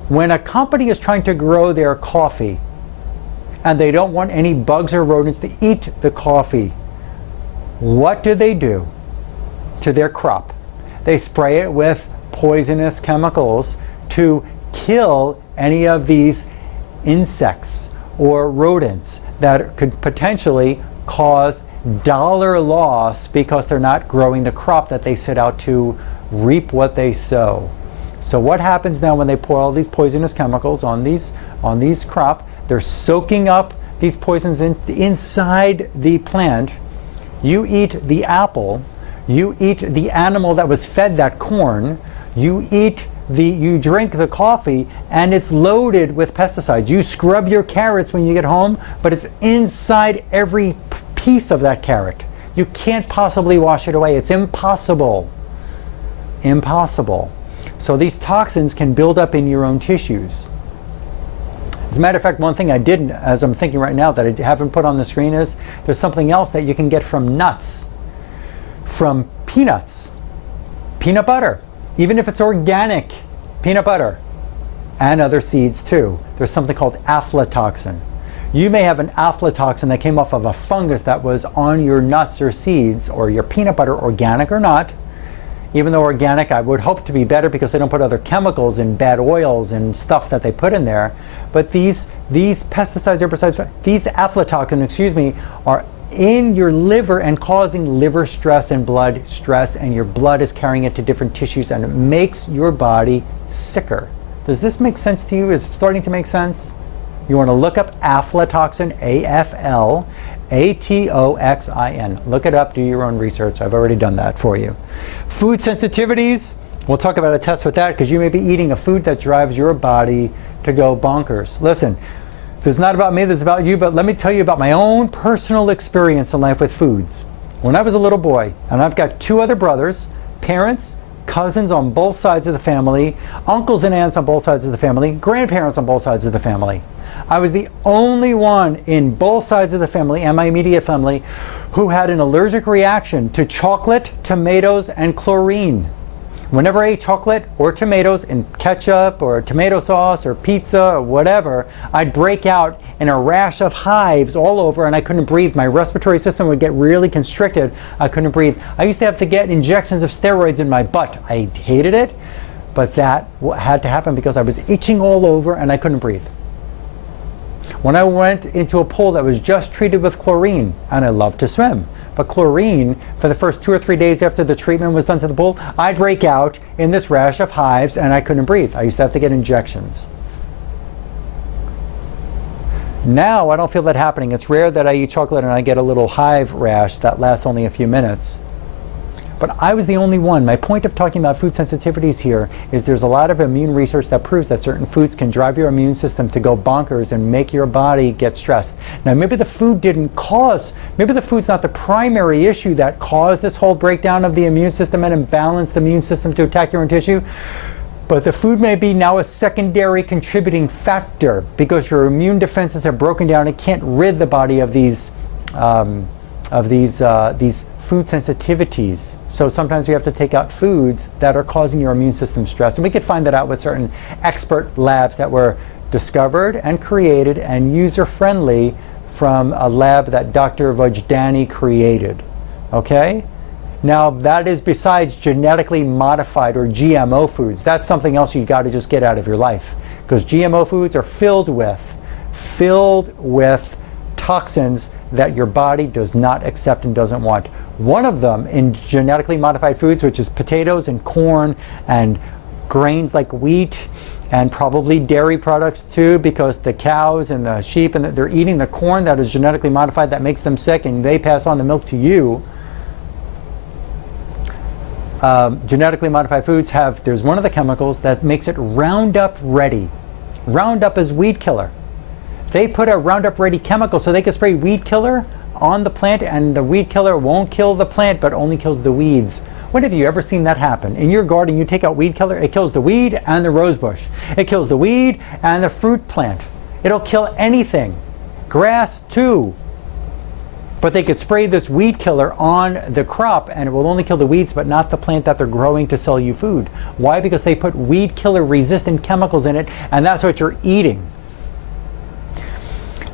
When a company is trying to grow their coffee and they don't want any bugs or rodents to eat the coffee, what do they do to their crop? They spray it with poisonous chemicals to kill any of these insects or rodents that could potentially cause dollar loss because they're not growing the crop that they set out to reap what they sow. So what happens now when they pour all these poisonous chemicals on these crop? They're soaking up these poisons inside the plant. You eat the apple, you eat the animal that was fed that corn, you drink the coffee, and it's loaded with pesticides. You scrub your carrots when you get home, but it's inside every piece of that carrot. You can't possibly wash it away. It's impossible. Impossible. So these toxins can build up in your own tissues. As a matter of fact, one thing I didn't, as I'm thinking right now, that I haven't put on the screen is there's something else that you can get from nuts, from peanuts, peanut butter, even if it's organic peanut butter, and other seeds too. There's something called aflatoxin. You may have an aflatoxin that came off of a fungus that was on your nuts or seeds or your peanut butter, organic or not. Even though organic, I would hope to be better because they don't put other chemicals and bad oils and stuff that they put in there. But these pesticides, herbicides, these aflatoxin, are in your liver and causing liver stress and blood stress, and your blood is carrying it to different tissues and it makes your body sicker. Does this make sense to you? Is it starting to make sense? You want to look up aflatoxin, AFLATOXIN. Look it up, do your own research. I've already done that for you. Food sensitivities, we'll talk about a test with that because you may be eating a food that drives your body to go bonkers. Listen, this is not about me, this is about you, but let me tell you about my own personal experience in life with foods. When I was a little boy, and I've got two other brothers, parents, cousins on both sides of the family, uncles and aunts on both sides of the family, grandparents on both sides of the family. I was the only one in both sides of the family and my immediate family who had an allergic reaction to chocolate, tomatoes, and chlorine. Whenever I ate chocolate or tomatoes in ketchup or tomato sauce or pizza or whatever, I'd break out in a rash of hives all over and I couldn't breathe. My respiratory system would get really constricted. I couldn't breathe. I used to have to get injections of steroids in my butt. I hated it, but that had to happen because I was itching all over and I couldn't breathe. When I went into a pool that was just treated with chlorine, and I love to swim, but chlorine, for the first 2 or 3 days after the treatment was done to the pool, I'd break out in this rash of hives and I couldn't breathe. I used to have to get injections. Now I don't feel that happening. It's rare that I eat chocolate and I get a little hive rash that lasts only a few minutes. But I was the only one. My point of talking about food sensitivities here is there's a lot of immune research that proves that certain foods can drive your immune system to go bonkers and make your body get stressed. Now maybe the food maybe the food's not the primary issue that caused this whole breakdown of the immune system and imbalanced the immune system to attack your own tissue, but the food may be now a secondary contributing factor because your immune defenses have broken down and can't rid the body of these food sensitivities. So sometimes we have to take out foods that are causing your immune system stress. And we could find that out with certain expert labs that were discovered and created and user-friendly from a lab that Dr. Vojdani created. Okay? Now that is besides genetically modified or GMO foods. That's something else you got to just get out of your life, because GMO foods are filled with toxins that your body does not accept and doesn't want. One of them in genetically modified foods, which is potatoes and corn and grains like wheat, and probably dairy products too, because the cows and the sheep, and they're eating the corn that is genetically modified, that makes them sick, and they pass on the milk to you. Genetically modified foods there's one of the chemicals that makes it Roundup ready. Roundup is weed killer. They put a Roundup ready chemical so they can spray weed killer on the plant, and the weed killer won't kill the plant but only kills the weeds. When have you ever seen that happen? In your garden, you take out weed killer, it kills the weed and the rose bush. It kills the weed and the fruit plant. It'll kill anything. Grass too. But they could spray this weed killer on the crop and it will only kill the weeds but not the plant that they're growing to sell you food. Why? Because they put weed killer resistant chemicals in it, and that's what you're eating.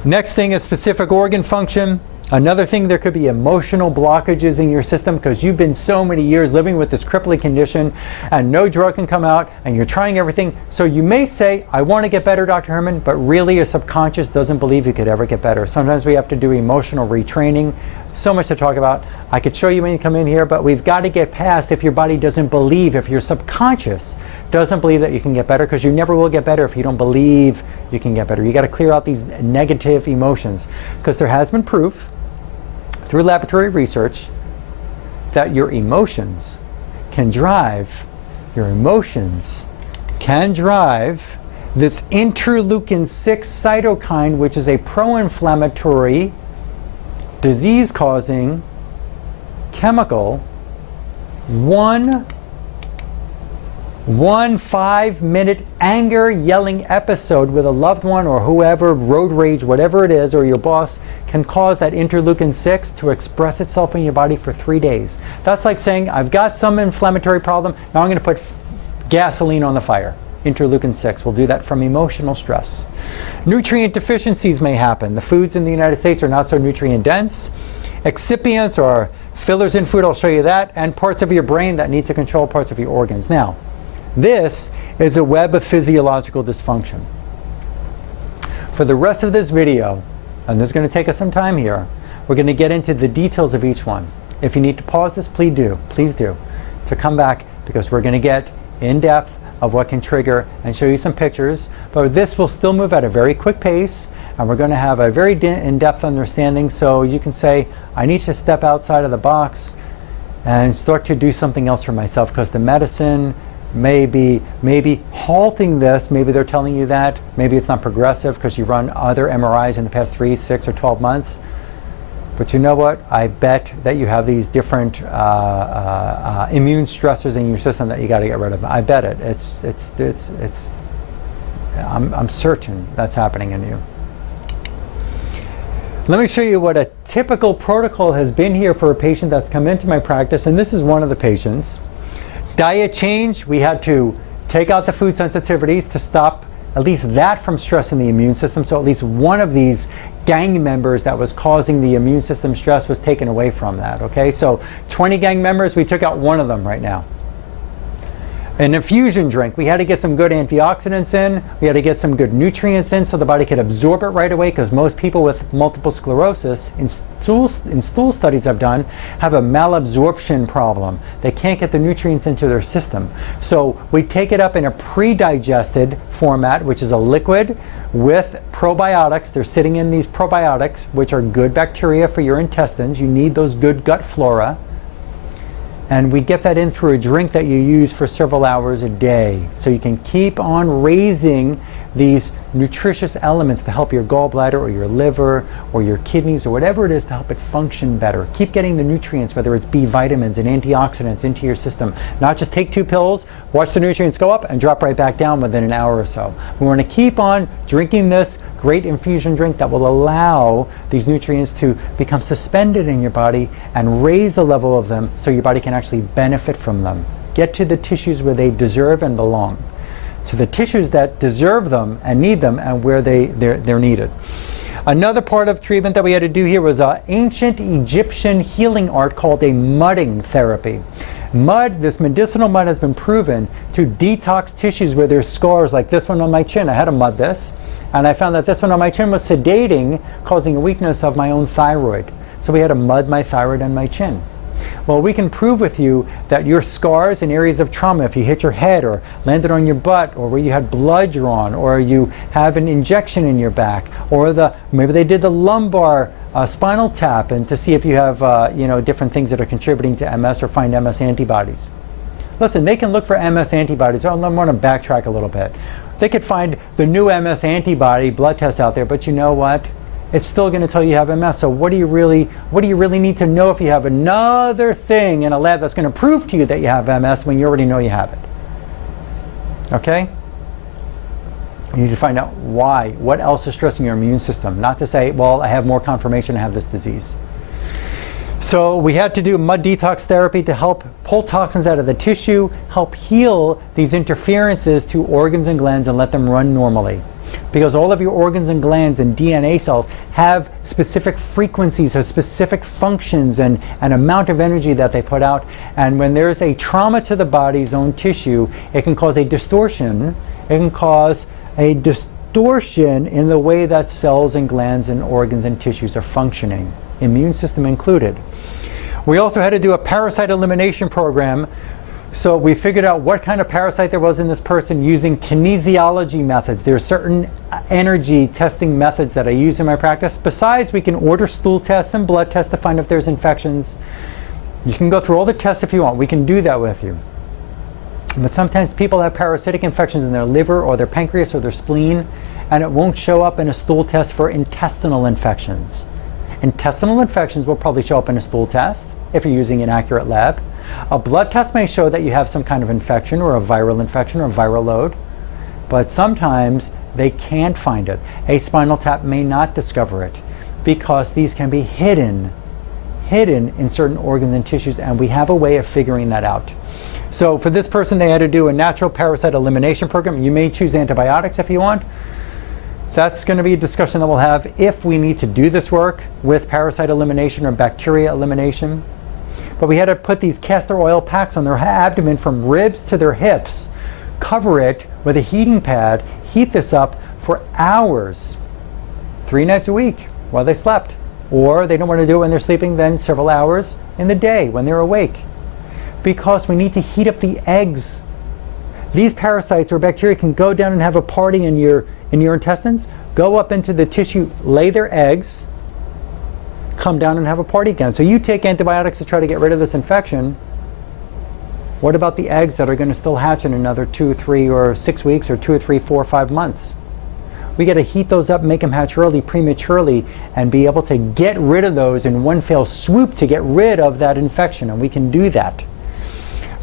Next thing is specific organ function. Another thing, there could be emotional blockages in your system because you've been so many years living with this crippling condition and no drug can come out and you're trying everything. So you may say, I want to get better, Dr. Herman, but really your subconscious doesn't believe you could ever get better. Sometimes we have to do emotional retraining. So much to talk about. I could show you when you come in here, but we've got to get past if your body doesn't believe, if your subconscious doesn't believe that you can get better, because you never will get better if you don't believe you can get better. You got to clear out these negative emotions, because there has been proof through laboratory research that your emotions can drive this interleukin-6 cytokine, which is a pro-inflammatory, disease-causing chemical. One 5-minute anger yelling episode with a loved one or whoever, road rage, whatever it is, or your boss, can cause that interleukin-6 to express itself in your body for 3 days. That's like saying, I've got some inflammatory problem, now I'm going to put gasoline on the fire. Interleukin-6 will do that from emotional stress. Nutrient deficiencies may happen. The foods in the United States are not so nutrient dense. Excipients or fillers in food, I'll show you that, and parts of your brain that need to control parts of your organs. Now, this is a web of physiological dysfunction. For the rest of this video, and this is going to take us some time here, we're going to get into the details of each one. If you need to pause this, please do, to come back, because we're going to get in depth of what can trigger and show you some pictures. But this will still move at a very quick pace, and we're going to have a very in-depth understanding, so you can say, I need to step outside of the box and start to do something else for myself, because the medicine maybe halting this, maybe they're telling you that, maybe it's not progressive because you run other MRIs in the past 3, 6, or 12 months. But you know what? I bet that you have these different immune stressors in your system that you got to get rid of. I bet it. I'm certain that's happening in you. Let me show you what a typical protocol has been here for a patient that's come into my practice, and this is one of the patients. Diet change, we had to take out the food sensitivities to stop at least that from stressing the immune system. So at least one of these gang members that was causing the immune system stress was taken away from that. Okay, so 20 gang members, we took out one of them right now. An infusion drink, we had to get some good antioxidants in, we had to get some good nutrients in so the body could absorb it right away, because most people with multiple sclerosis, in stool studies I've done, have a malabsorption problem. They can't get the nutrients into their system. So we take it up in a pre-digested format, which is a liquid with probiotics. They're sitting in these probiotics, which are good bacteria for your intestines. You need those good gut flora. And we get that in through a drink that you use for several hours a day. So you can keep on raising these nutritious elements to help your gallbladder or your liver or your kidneys or whatever it is to help it function better. Keep getting the nutrients, whether it's B vitamins and antioxidants, into your system. Not just take 2 pills, watch the nutrients go up and drop right back down within an hour or so. We want to keep on drinking this great infusion drink that will allow these nutrients to become suspended in your body and raise the level of them so your body can actually benefit from them. Get to the tissues where they deserve and belong. To the tissues that deserve them and need them, and where they're needed. Another part of treatment that we had to do here was an ancient Egyptian healing art called a mudding therapy. Mud, this medicinal mud, has been proven to detox tissues where there's scars, like this one on my chin. I had to mud this, and I found that this one on my chin was sedating, causing a weakness of my own thyroid. So we had to mud my thyroid and my chin. Well, we can prove with you that your scars in areas of trauma, if you hit your head or landed on your butt, or where you had blood drawn, or you have an injection in your back, or maybe they did the lumbar spinal tap and to see if you have different things that are contributing to MS or find MS antibodies. Listen, they can look for MS antibodies. I want to backtrack a little bit. They could find the new MS antibody blood test out there, but you know what? It's still going to tell you have MS. So what do you really need to know if you have another thing in a lab that's going to prove to you that you have MS when you already know you have it? Okay? You need to find out why. What else is stressing your immune system? Not to say, well, I have more confirmation I have this disease. So we had to do mud detox therapy to help pull toxins out of the tissue, help heal these interferences to organs and glands and let them run normally. Because all of your organs and glands and DNA cells have specific frequencies, have specific functions and an amount of energy that they put out. And when there's a trauma to the body's own tissue, it can cause a distortion. It can cause a distortion in the way that cells and glands and organs and tissues are functioning, immune system included. We also had to do a parasite elimination program. So we figured out what kind of parasite there was in this person using kinesiology methods. There are certain energy testing methods that I use in my practice. Besides, we can order stool tests and blood tests to find if there's infections. You can go through all the tests if you want. We can do that with you. But sometimes people have parasitic infections in their liver or their pancreas or their spleen, and it won't show up in a stool test for intestinal infections. Intestinal infections will probably show up in a stool test if you're using an accurate lab. A blood test may show that you have some kind of infection or a viral infection or viral load, but sometimes they can't find it. A spinal tap may not discover it because these can be hidden in certain organs and tissues, and we have a way of figuring that out. So for this person, they had to do a natural parasite elimination program. You may choose antibiotics if you want. That's going to be a discussion that we'll have if we need to do this work with parasite elimination or bacteria elimination. But we had to put these castor oil packs on their abdomen from ribs to their hips, cover it with a heating pad, heat this up for hours, 3 nights a week while they slept. Or they don't want to do it when they're sleeping, then several hours in the day when they're awake. Because we need to heat up the eggs. These parasites or bacteria can go down and have a party in your intestines, go up into the tissue, lay their eggs, come down and have a party again. So you take antibiotics to try to get rid of this infection. What about the eggs that are going to still hatch in another 2, 3, or 6 weeks, or 2 or 3, 4, 5 months? We got to heat those up, make them hatch early, prematurely, and be able to get rid of those in one fell swoop to get rid of that infection, and we can do that.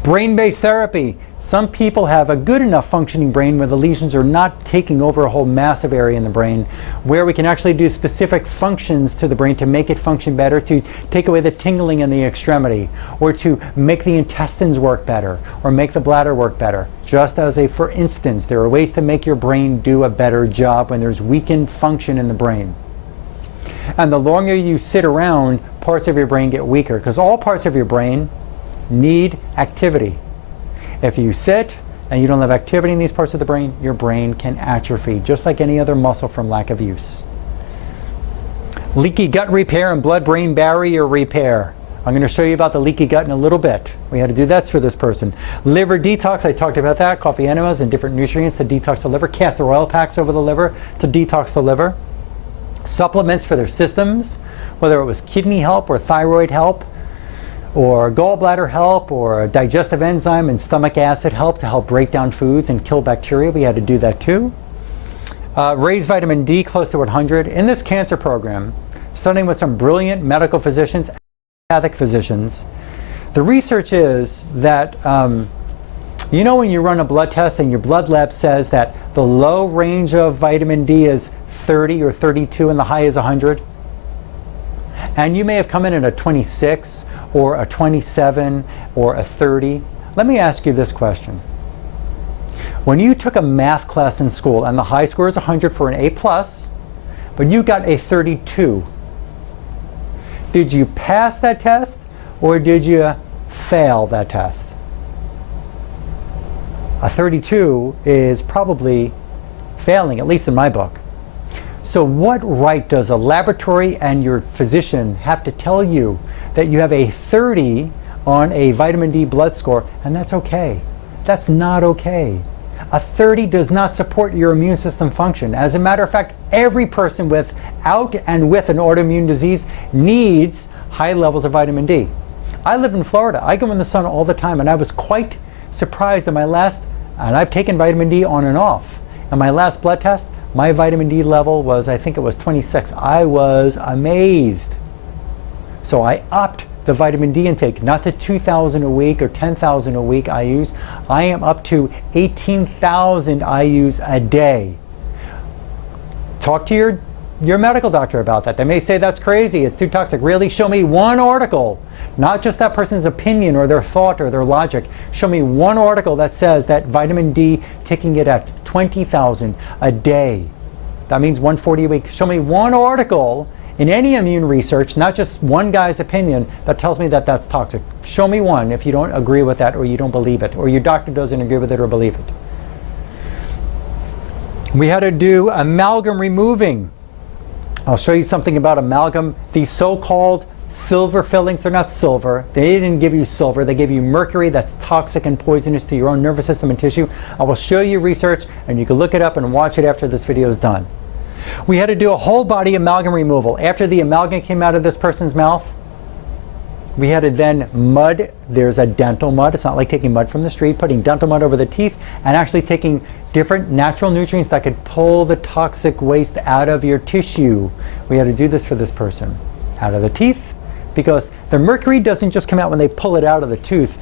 Brain-based therapy. Some people have a good enough functioning brain where the lesions are not taking over a whole massive area in the brain, where we can actually do specific functions to the brain to make it function better, to take away the tingling in the extremity, or to make the intestines work better, or make the bladder work better. Just as for instance, there are ways to make your brain do a better job when there's weakened function in the brain. And the longer you sit around, parts of your brain get weaker, because all parts of your brain need activity. If you sit and you don't have activity in these parts of the brain, your brain can atrophy, just like any other muscle from lack of use. Leaky gut repair and blood-brain barrier repair. I'm going to show you about the leaky gut in a little bit. We had to do that for this person. Liver detox, I talked about that. Coffee enemas and different nutrients to detox the liver. Castor oil packs over the liver to detox the liver. Supplements for their systems, whether it was kidney help or thyroid help, or gallbladder help, or digestive enzyme and stomach acid help to help break down foods and kill bacteria. We had to do that too. Raise vitamin D close to 100. In this cancer program, studying with some brilliant medical physicians, allopathic physicians, the research is that, you know when you run a blood test and your blood lab says that the low range of vitamin D is 30 or 32 and the high is 100? And you may have come in at a 26, or a 27, or a 30. Let me ask you this question. When you took a math class in school and the high score is 100 for an A+, but you got a 32. Did you pass that test or did you fail that test? A 32 is probably failing, at least in my book. So what right does a laboratory and your physician have to tell you that you have a 30 on a vitamin D blood score, and that's okay? That's not okay. A 30 does not support your immune system function. As a matter of fact, every person without and with an autoimmune disease needs high levels of vitamin D. I live in Florida. I go in the sun all the time, and I was quite surprised at and I've taken vitamin D on and off. And my last blood test, my vitamin D level was, I think it was 26. I was amazed. So I upped the vitamin D intake, not to 2,000 a week or 10,000 a week IUs. I am up to 18,000 IUs a day. Talk to your medical doctor about that. They may say that's crazy, it's too toxic. Really, show me one article, not just that person's opinion or their thought or their logic. Show me one article that says that vitamin D, taking it at 20,000 a day, that means 140 a week. Show me one article in any immune research, not just one guy's opinion, that tells me that that's toxic. Show me one if you don't agree with that or you don't believe it, or your doctor doesn't agree with it or believe it. We had to do amalgam removing. I'll show you something about amalgam. These so-called silver fillings, they're not silver. They didn't give you silver. They gave you mercury that's toxic and poisonous to your own nervous system and tissue. I will show you research, and you can look it up and watch it after this video is done. We had to do a whole body amalgam removal. After the amalgam came out of this person's mouth, we had to then mud. There's a dental mud. It's not like taking mud from the street, putting dental mud over the teeth and actually taking different natural nutrients that could pull the toxic waste out of your tissue. We had to do this for this person. Out of the teeth, because the mercury doesn't just come out when they pull it out of the tooth.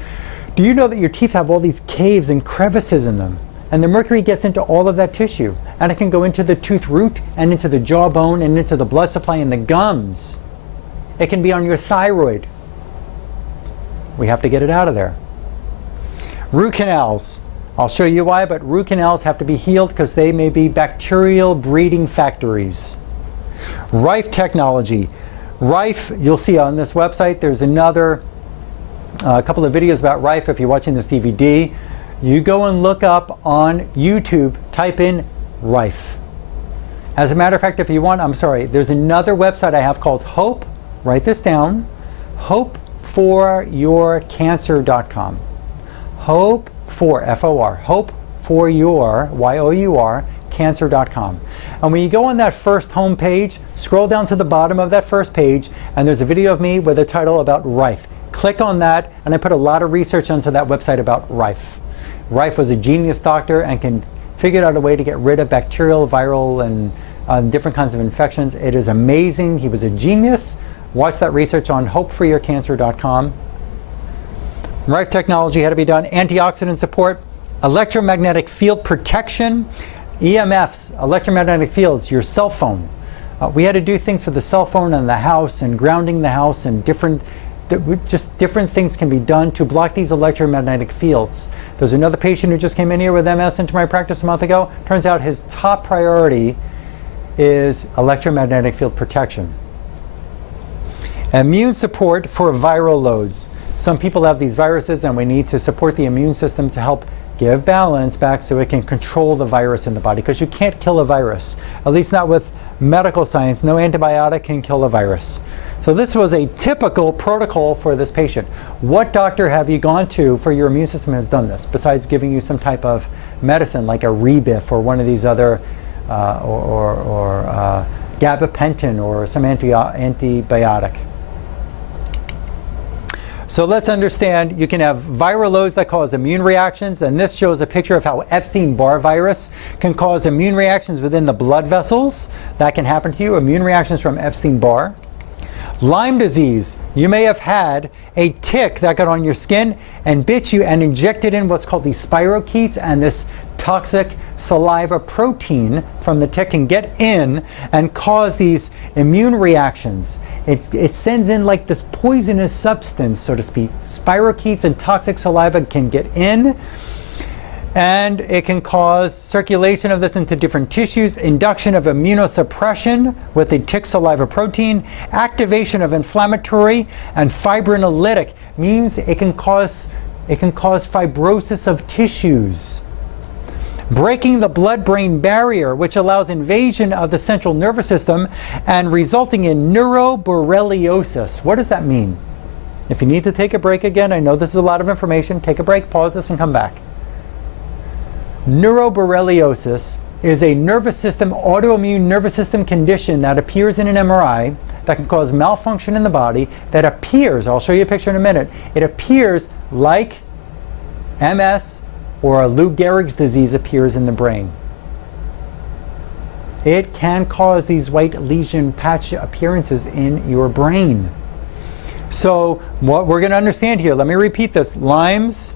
Do you know that your teeth have all these caves and crevices in them? And the mercury gets into all of that tissue. And it can go into the tooth root and into the jawbone and into the blood supply in the gums. It can be on your thyroid. We have to get it out of there. Root canals. I'll show you why, but root canals have to be healed because they may be bacterial breeding factories. Rife technology. Rife, you'll see on this website, there's another couple of videos about Rife if you're watching this DVD. You go and look up on YouTube, type in Rife. As a matter of fact, if you want, there's another website I have called Hope, write this down, hopeforyourcancer.com. Hope for, F-O-R, hope for your, Y-O-U-R, cancer.com. And when you go on that first home page, scroll down to the bottom of that first page, and there's a video of me with a title about Rife. Click on that, and I put a lot of research onto that website about Rife. Rife was a genius doctor and figured out a way to get rid of bacterial, viral, and different kinds of infections. It is amazing. He was a genius. Watch that research on hopeforyourcancer.com. Rife technology had to be done. Antioxidant support, electromagnetic field protection, EMFs, electromagnetic fields, your cell phone. We had to do things for the cell phone and the house and grounding the house, and different things can be done to block these electromagnetic fields. There's another patient who just came in here with MS into my practice a month ago. Turns out his top priority is electromagnetic field protection. Immune support for viral loads. Some people have these viruses, and we need to support the immune system to help give balance back so it can control the virus in the body, because you can't kill a virus, at least not with medical science. No antibiotic can kill a virus. So this was a typical protocol for this patient. What doctor have you gone to for your immune system has done this, besides giving you some type of medicine like a Rebif or one of these other, gabapentin or some antibiotic? So let's understand, you can have viral loads that cause immune reactions, and this shows a picture of how Epstein-Barr virus can cause immune reactions within the blood vessels. That can happen to you, immune reactions from Epstein-Barr. Lyme disease, you may have had a tick that got on your skin and bit you and injected in what's called these spirochetes, and this toxic saliva protein from the tick can get in and cause these immune reactions. It sends in like this poisonous substance, so to speak. Spirochetes and toxic saliva can get in, And it can cause circulation of this into different tissues, induction of immunosuppression with the tick saliva protein, activation of inflammatory and fibrinolytic, means it can cause fibrosis of tissues. Breaking the blood-brain barrier, which allows invasion of the central nervous system and resulting in neuroborreliosis. What does that mean? If you need to take a break again, I know this is a lot of information, take a break, pause this, and come back. Neuroborreliosis is a autoimmune nervous system condition that appears in an MRI that can cause malfunction in the body, that appears, I'll show you a picture in a minute, it appears like MS or a Lou Gehrig's disease appears in the brain. It can cause these white lesion patch appearances in your brain. So what we're going to understand here, let me repeat this: Lyme's,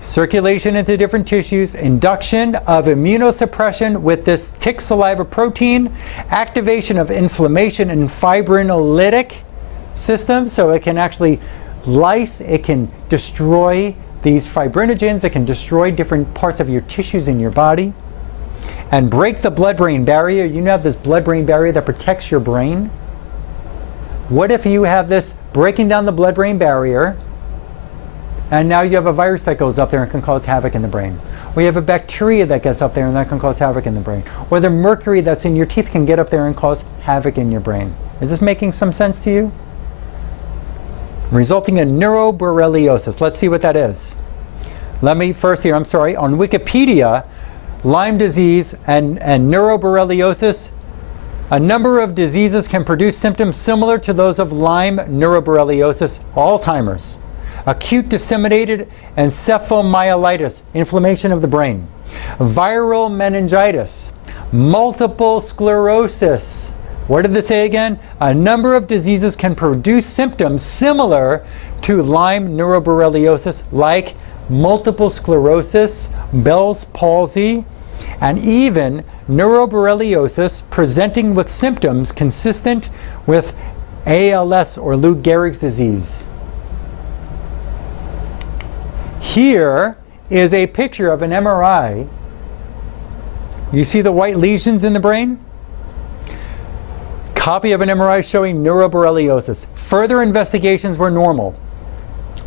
circulation into different tissues, induction of immunosuppression with this tick saliva protein, activation of inflammation and fibrinolytic system, so it can actually lyse, it can destroy these fibrinogens, it can destroy different parts of your tissues in your body, and break the blood-brain barrier. You have this blood-brain barrier that protects your brain. What if you have this breaking down the blood-brain barrier, and now you have a virus that goes up there and can cause havoc in the brain? Or you have a bacteria that gets up there and that can cause havoc in the brain. Or the mercury that's in your teeth can get up there and cause havoc in your brain. Is this making some sense to you? Resulting in neuroborreliosis. Let's see what that is. Let me first here, on Wikipedia, Lyme disease and neuroborreliosis. A number of diseases can produce symptoms similar to those of Lyme, neuroborreliosis, Alzheimer's, acute disseminated encephalomyelitis, inflammation of the brain, viral meningitis, multiple sclerosis. What did this say again? A number of diseases can produce symptoms similar to Lyme neuroborreliosis, like multiple sclerosis, Bell's palsy, and even neuroborreliosis presenting with symptoms consistent with ALS or Lou Gehrig's disease. Here is a picture of an MRI. You see the white lesions in the brain? Copy of an MRI showing neuroborreliosis. Further investigations were normal.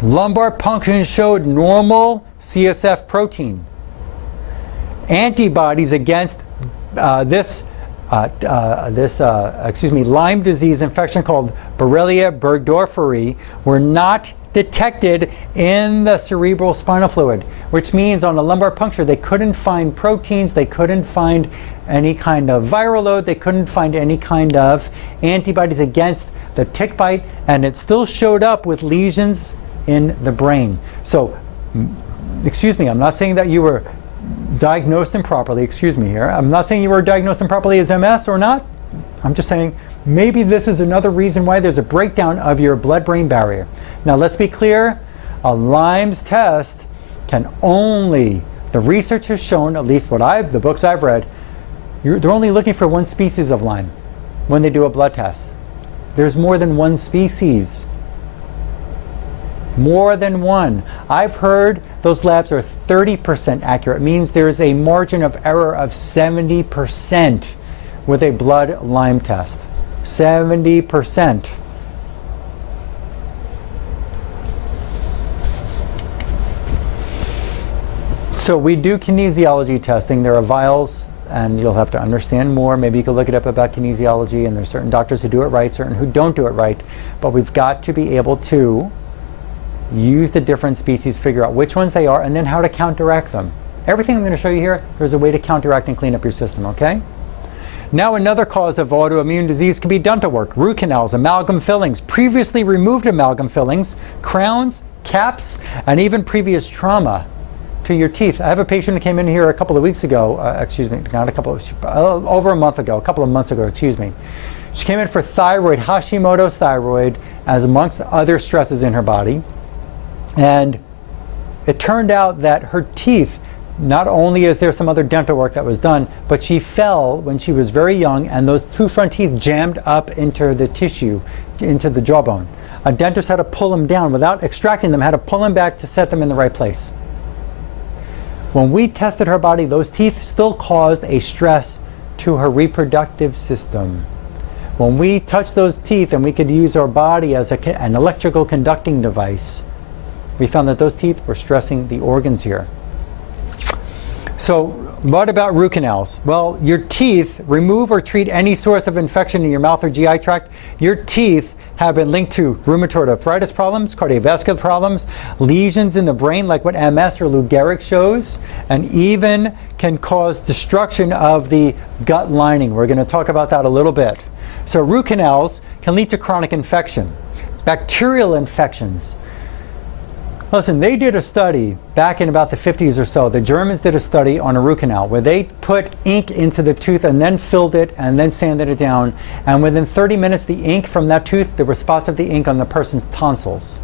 Lumbar puncture showed normal CSF protein. Antibodies against Lyme disease infection called Borrelia burgdorferi were not detected in the cerebral spinal fluid, which means on a lumbar puncture they couldn't find proteins, they couldn't find any kind of viral load, they couldn't find any kind of antibodies against the tick bite, and it still showed up with lesions in the brain. So, excuse me, I'm not saying that you were diagnosed improperly, excuse me here. I'm not saying you were diagnosed improperly as MS or not. I'm just saying maybe this is another reason why there's a breakdown of your blood-brain barrier. Now let's be clear, a Lyme's test can only, the research has shown, at least the books I've read, they're only looking for one species of Lyme when they do a blood test. There's more than one species. More than one. I've heard those labs are 30% accurate. It means there's a margin of error of 70% with a blood Lyme test. 70%. So we do kinesiology testing. There are vials, and you'll have to understand more. Maybe you can look it up about kinesiology, and there's certain doctors who do it right, certain who don't do it right. But we've got to be able to use the different species, figure out which ones they are, and then how to counteract them. Everything I'm going to show you here, there's a way to counteract and clean up your system, okay? Now another cause of autoimmune disease can be dental work, root canals, amalgam fillings, previously removed amalgam fillings, crowns, caps, and even previous trauma to your teeth. I have a patient who came in here a couple of weeks ago, over a month ago, a couple of months ago, excuse me. She came in for thyroid, Hashimoto's thyroid, as amongst other stresses in her body. And it turned out that her teeth, not only is there some other dental work that was done, but she fell when she was very young, and those two front teeth jammed up into the tissue, into the jawbone. A dentist had to pull them down without extracting them, had to pull them back to set them in the right place. When we tested her body, those teeth still caused a stress to her reproductive system. When we touched those teeth and we could use our body as an electrical conducting device, we found that those teeth were stressing the organs here. So what about root canals? Well, your teeth remove or treat any source of infection in your mouth or GI tract. Your teeth have been linked to rheumatoid arthritis problems, cardiovascular problems, lesions in the brain like what MS or Lou Gehrig shows, and even can cause destruction of the gut lining. We're going to talk about that a little bit. So root canals can lead to chronic infection, bacterial infections. Listen, they did a study back in about the 50s or so. The Germans did a study on a root canal where they put ink into the tooth and then filled it and then sanded it down. And within 30 minutes, the ink from that tooth, there were spots of the ink on the person's tonsils.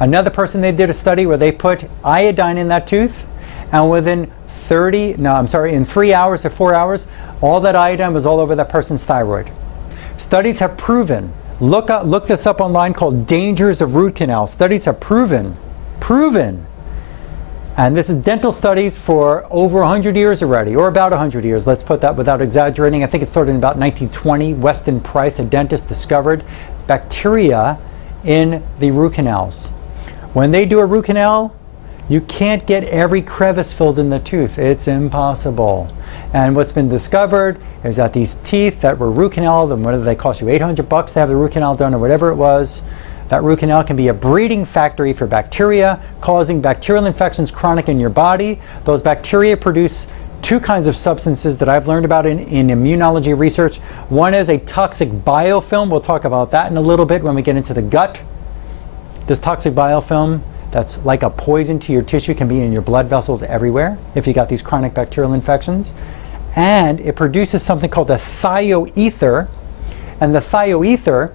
Another person, they did a study where they put iodine in that tooth, and within in 3 hours or 4 hours, all that iodine was all over that person's thyroid. Studies have proven, look this up online, called Dangers of Root Canal. Studies have proven, and this is dental studies for over 100 years already, or about 100 years, let's put that without exaggerating. I think it started in about 1920. Weston Price, a dentist, discovered bacteria in the root canals. When they do a root canal, you can't get every crevice filled in the tooth. It's impossible. And what's been discovered is that these teeth that were root canaled, and whether they cost you $800 to have the root canal done or whatever it was, that root canal can be a breeding factory for bacteria, causing bacterial infections chronic in your body. Those bacteria produce two kinds of substances that I've learned about in immunology research. One is a toxic biofilm. We'll talk about that in a little bit when we get into the gut. This toxic biofilm that's like a poison to your tissue can be in your blood vessels everywhere if you got these chronic bacterial infections. And it produces something called a thioether. And the thioether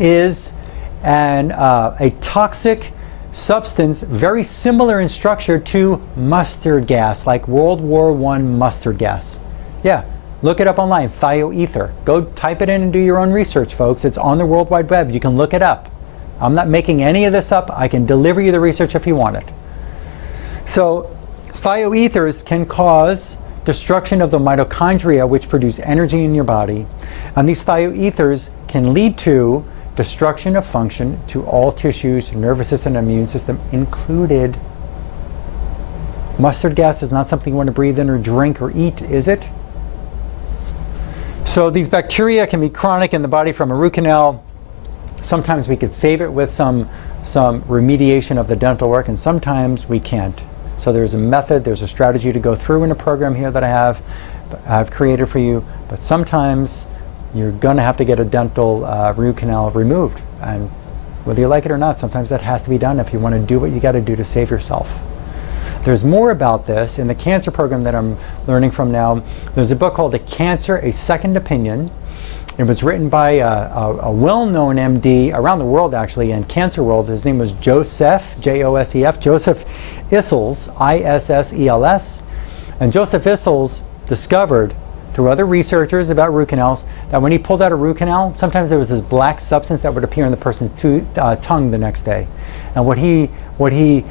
is a toxic substance very similar in structure to mustard gas, like World War I mustard gas. Yeah, look it up online, thioether. Go type it in and do your own research, folks. It's on the World Wide Web. You can look it up. I'm not making any of this up. I can deliver you the research if you want it. So thioethers can cause destruction of the mitochondria, which produce energy in your body. And these thioethers can lead to destruction of function to all tissues, nervous system, immune system included. Mustard gas is not something you want to breathe in or drink or eat, is it? So these bacteria can be chronic in the body from a root canal. Sometimes we could save it with some remediation of the dental work, and sometimes we can't. So there's a method, there's a strategy to go through in a program here that I've created for you, but sometimes you're going to have to get a dental root canal removed. And whether you like it or not, sometimes that has to be done if you want to do what you got to do to save yourself. There's more about this in the cancer program that I'm learning from now. There's a book called The Cancer, A Second Opinion. It was written by a well-known MD around the world, actually, in cancer world. His name was Joseph, J-O-S-E-F, Joseph Issels, I-S-S-E-L-S. And Joseph Issels discovered through other researchers about root canals that when he pulled out a root canal, sometimes there was this black substance that would appear in the person's tongue the next day. And what he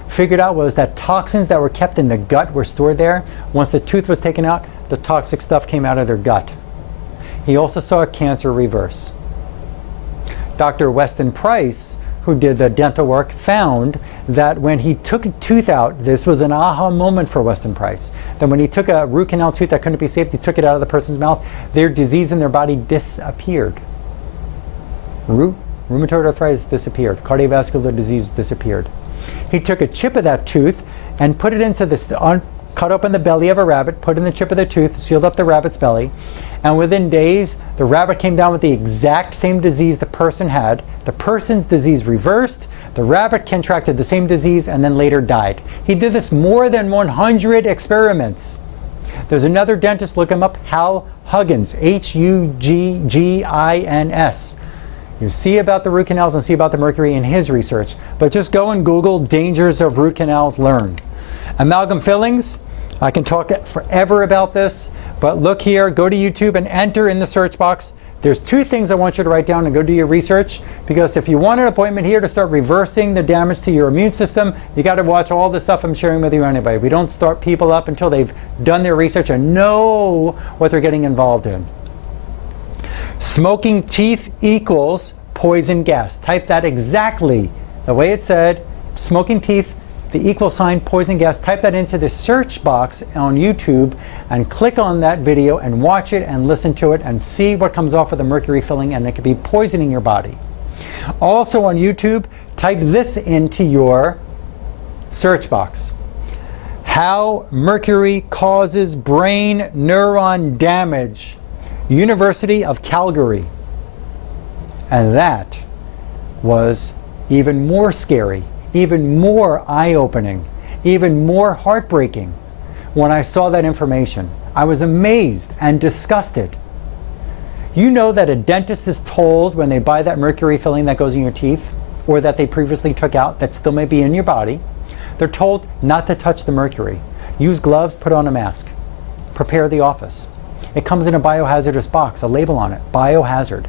figured out was that toxins that were kept in the gut were stored there. Once the tooth was taken out, the toxic stuff came out of their gut. He also saw cancer reverse. Dr. Weston Price, who did the dental work, found that when he took a tooth out, this was an aha moment for Weston Price, that when he took a root canal tooth that couldn't be saved, he took it out of the person's mouth, their disease in their body disappeared. Rheumatoid arthritis disappeared. Cardiovascular disease disappeared. He took a chip of that tooth and put it into this, cut open the belly of a rabbit, put in the chip of the tooth, sealed up the rabbit's belly, and within days, the rabbit came down with the exact same disease the person had. The person's disease reversed, the rabbit contracted the same disease, and then later died. He did this more than 100 experiments. There's another dentist, look him up, Hal Huggins, H-U-G-G-I-N-S. You see about the root canals and see about the mercury in his research. But just go and Google dangers of root canals, learn. Amalgam fillings, I can talk forever about this, but look here, go to YouTube and enter in the search box There's two things I want you to write down and go do your research, because if you want an appointment here to start reversing the damage to your immune system, you got to watch all the stuff I'm sharing with you anyway. We don't start people up until they've done their research and know what they're getting involved in. Smoking teeth equals poison gas. Type that exactly the way it said. Smoking teeth, the equal sign, poison gas. Type that into the search box on YouTube and click on that video and watch it and listen to it and see what comes off of the mercury filling, and it could be poisoning your body. Also on YouTube, type this into your search box. How mercury causes brain neuron damage. University of Calgary. And that was even more scary, even more eye-opening, even more heartbreaking when I saw that information. I was amazed and disgusted. You know that a dentist is told when they buy that mercury filling that goes in your teeth, or that they previously took out that still may be in your body, they're told not to touch the mercury. Use gloves, put on a mask. Prepare the office. It comes in a biohazardous box, a label on it, biohazard.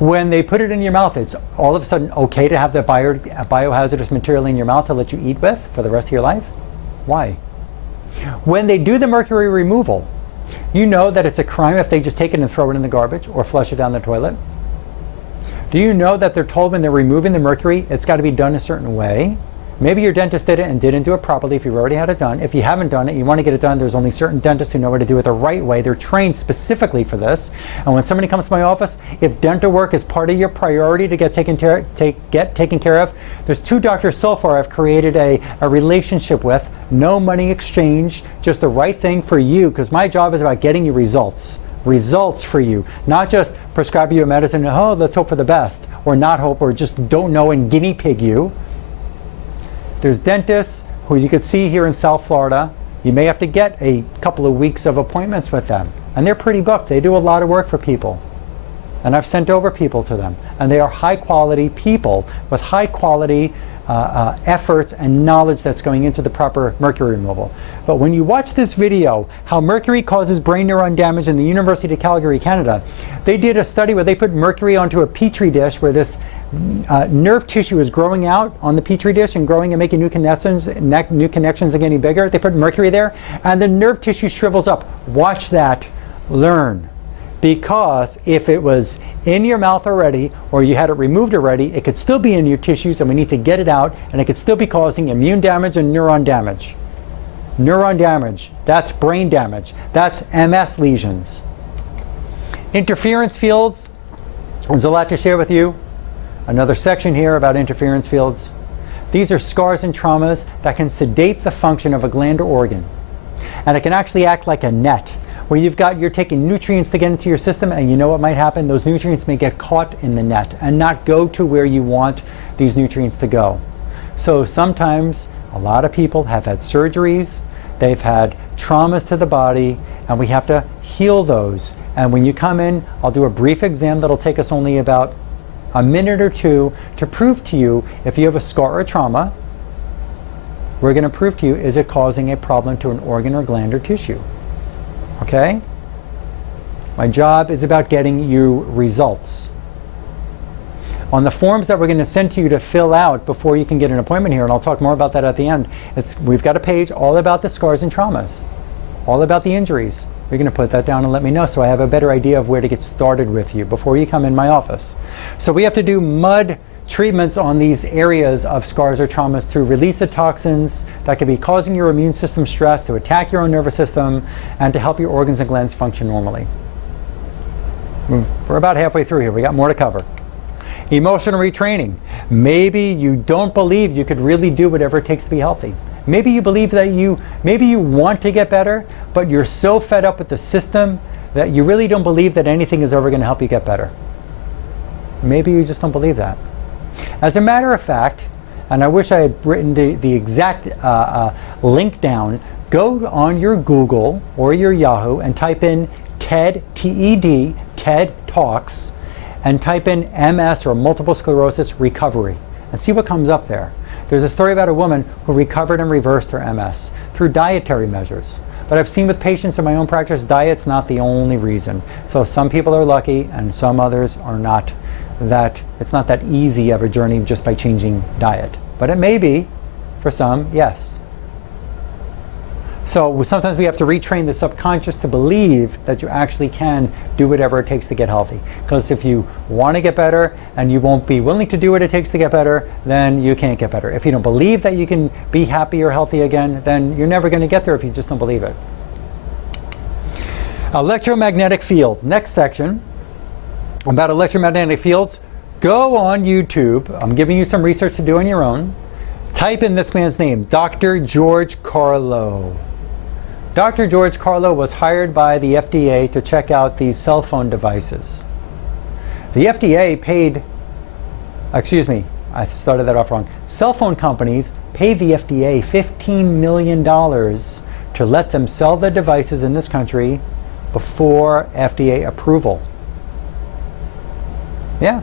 When they put it in your mouth, it's all of a sudden okay to have that biohazardous material in your mouth to let you eat with for the rest of your life? Why? When they do the mercury removal, you know that it's a crime if they just take it and throw it in the garbage or flush it down the toilet? Do you know that they're told when they're removing the mercury, it's got to be done a certain way? Maybe your dentist did it and didn't do it properly if you've already had it done. If you haven't done it, you want to get it done, there's only certain dentists who know how to do it the right way. They're trained specifically for this. And when somebody comes to my office, if dental work is part of your priority to get taken care of, there's two doctors so far I've created a relationship with. No money exchange, just the right thing for you, because my job is about getting you results. Results for you, not just prescribe you a medicine and, oh, let's hope for the best, or not hope, or just don't know and guinea pig you. There's dentists who you could see here in South Florida. You may have to get a couple of weeks of appointments with them. And they're pretty booked. They do a lot of work for people. And I've sent over people to them. And they are high quality people with high quality efforts and knowledge that's going into the proper mercury removal. But when you watch this video, how mercury causes brain neuron damage in the University of Calgary, Canada, they did a study where they put mercury onto a petri dish where this nerve tissue is growing out on the petri dish and growing and making new connections and getting bigger. They put mercury there and the nerve tissue shrivels up. Watch that, learn. Because if it was in your mouth already or you had it removed already, it could still be in your tissues and we need to get it out, and it could still be causing immune damage and neuron damage. Neuron damage, that's brain damage, that's MS lesions. Interference fields, there's a lot to share with you. Another section here about interference fields. These are scars and traumas that can sedate the function of a gland or organ. And it can actually act like a net, where you're taking nutrients to get into your system, and you know what might happen? Those nutrients may get caught in the net and not go to where you want these nutrients to go. So sometimes a lot of people have had surgeries, they've had traumas to the body, and we have to heal those. And when you come in, I'll do a brief exam that'll take us only about a minute or two to prove to you if you have a scar or trauma. We're going to prove to you, is it causing a problem to an organ or gland or tissue? Okay? My job is about getting you results. On the forms that we're going to send to you to fill out before you can get an appointment here, and I'll talk more about that at the end, we've got a page all about the scars and traumas, all about the injuries. You're going to put that down and let me know so I have a better idea of where to get started with you before you come in my office. So we have to do mud treatments on these areas of scars or traumas to release the toxins that could be causing your immune system stress, to attack your own nervous system, and to help your organs and glands function normally. We're about halfway through here. We got more to cover. Emotional retraining. Maybe you don't believe you could really do whatever it takes to be healthy. Maybe you believe that maybe you want to get better, but you're so fed up with the system that you really don't believe that anything is ever going to help you get better. Maybe you just don't believe that. As a matter of fact, and I wish I had written the exact link down, go on your Google or your Yahoo and type in TED, T-E-D, TED Talks, and type in MS or multiple sclerosis recovery and see what comes up there. There's a story about a woman who recovered and reversed her MS through dietary measures. But I've seen with patients in my own practice, diet's not the only reason. So some people are lucky and some others are not. That it's not that easy of a journey just by changing diet. But it may be for some, yes. So sometimes we have to retrain the subconscious to believe that you actually can do whatever it takes to get healthy. Because if you want to get better and you won't be willing to do what it takes to get better, then you can't get better. If you don't believe that you can be happy or healthy again, then you're never going to get there if you just don't believe it. Electromagnetic fields. Next section about electromagnetic fields. Go on YouTube. I'm giving you some research to do on your own. Type in this man's name, Dr. George Carlo. Dr. George Carlo was hired by the FDA to check out these cell phone devices. The FDA paid, excuse me, I started that off wrong. Cell phone companies paid the FDA $15 million to let them sell the devices in this country before FDA approval. Yeah.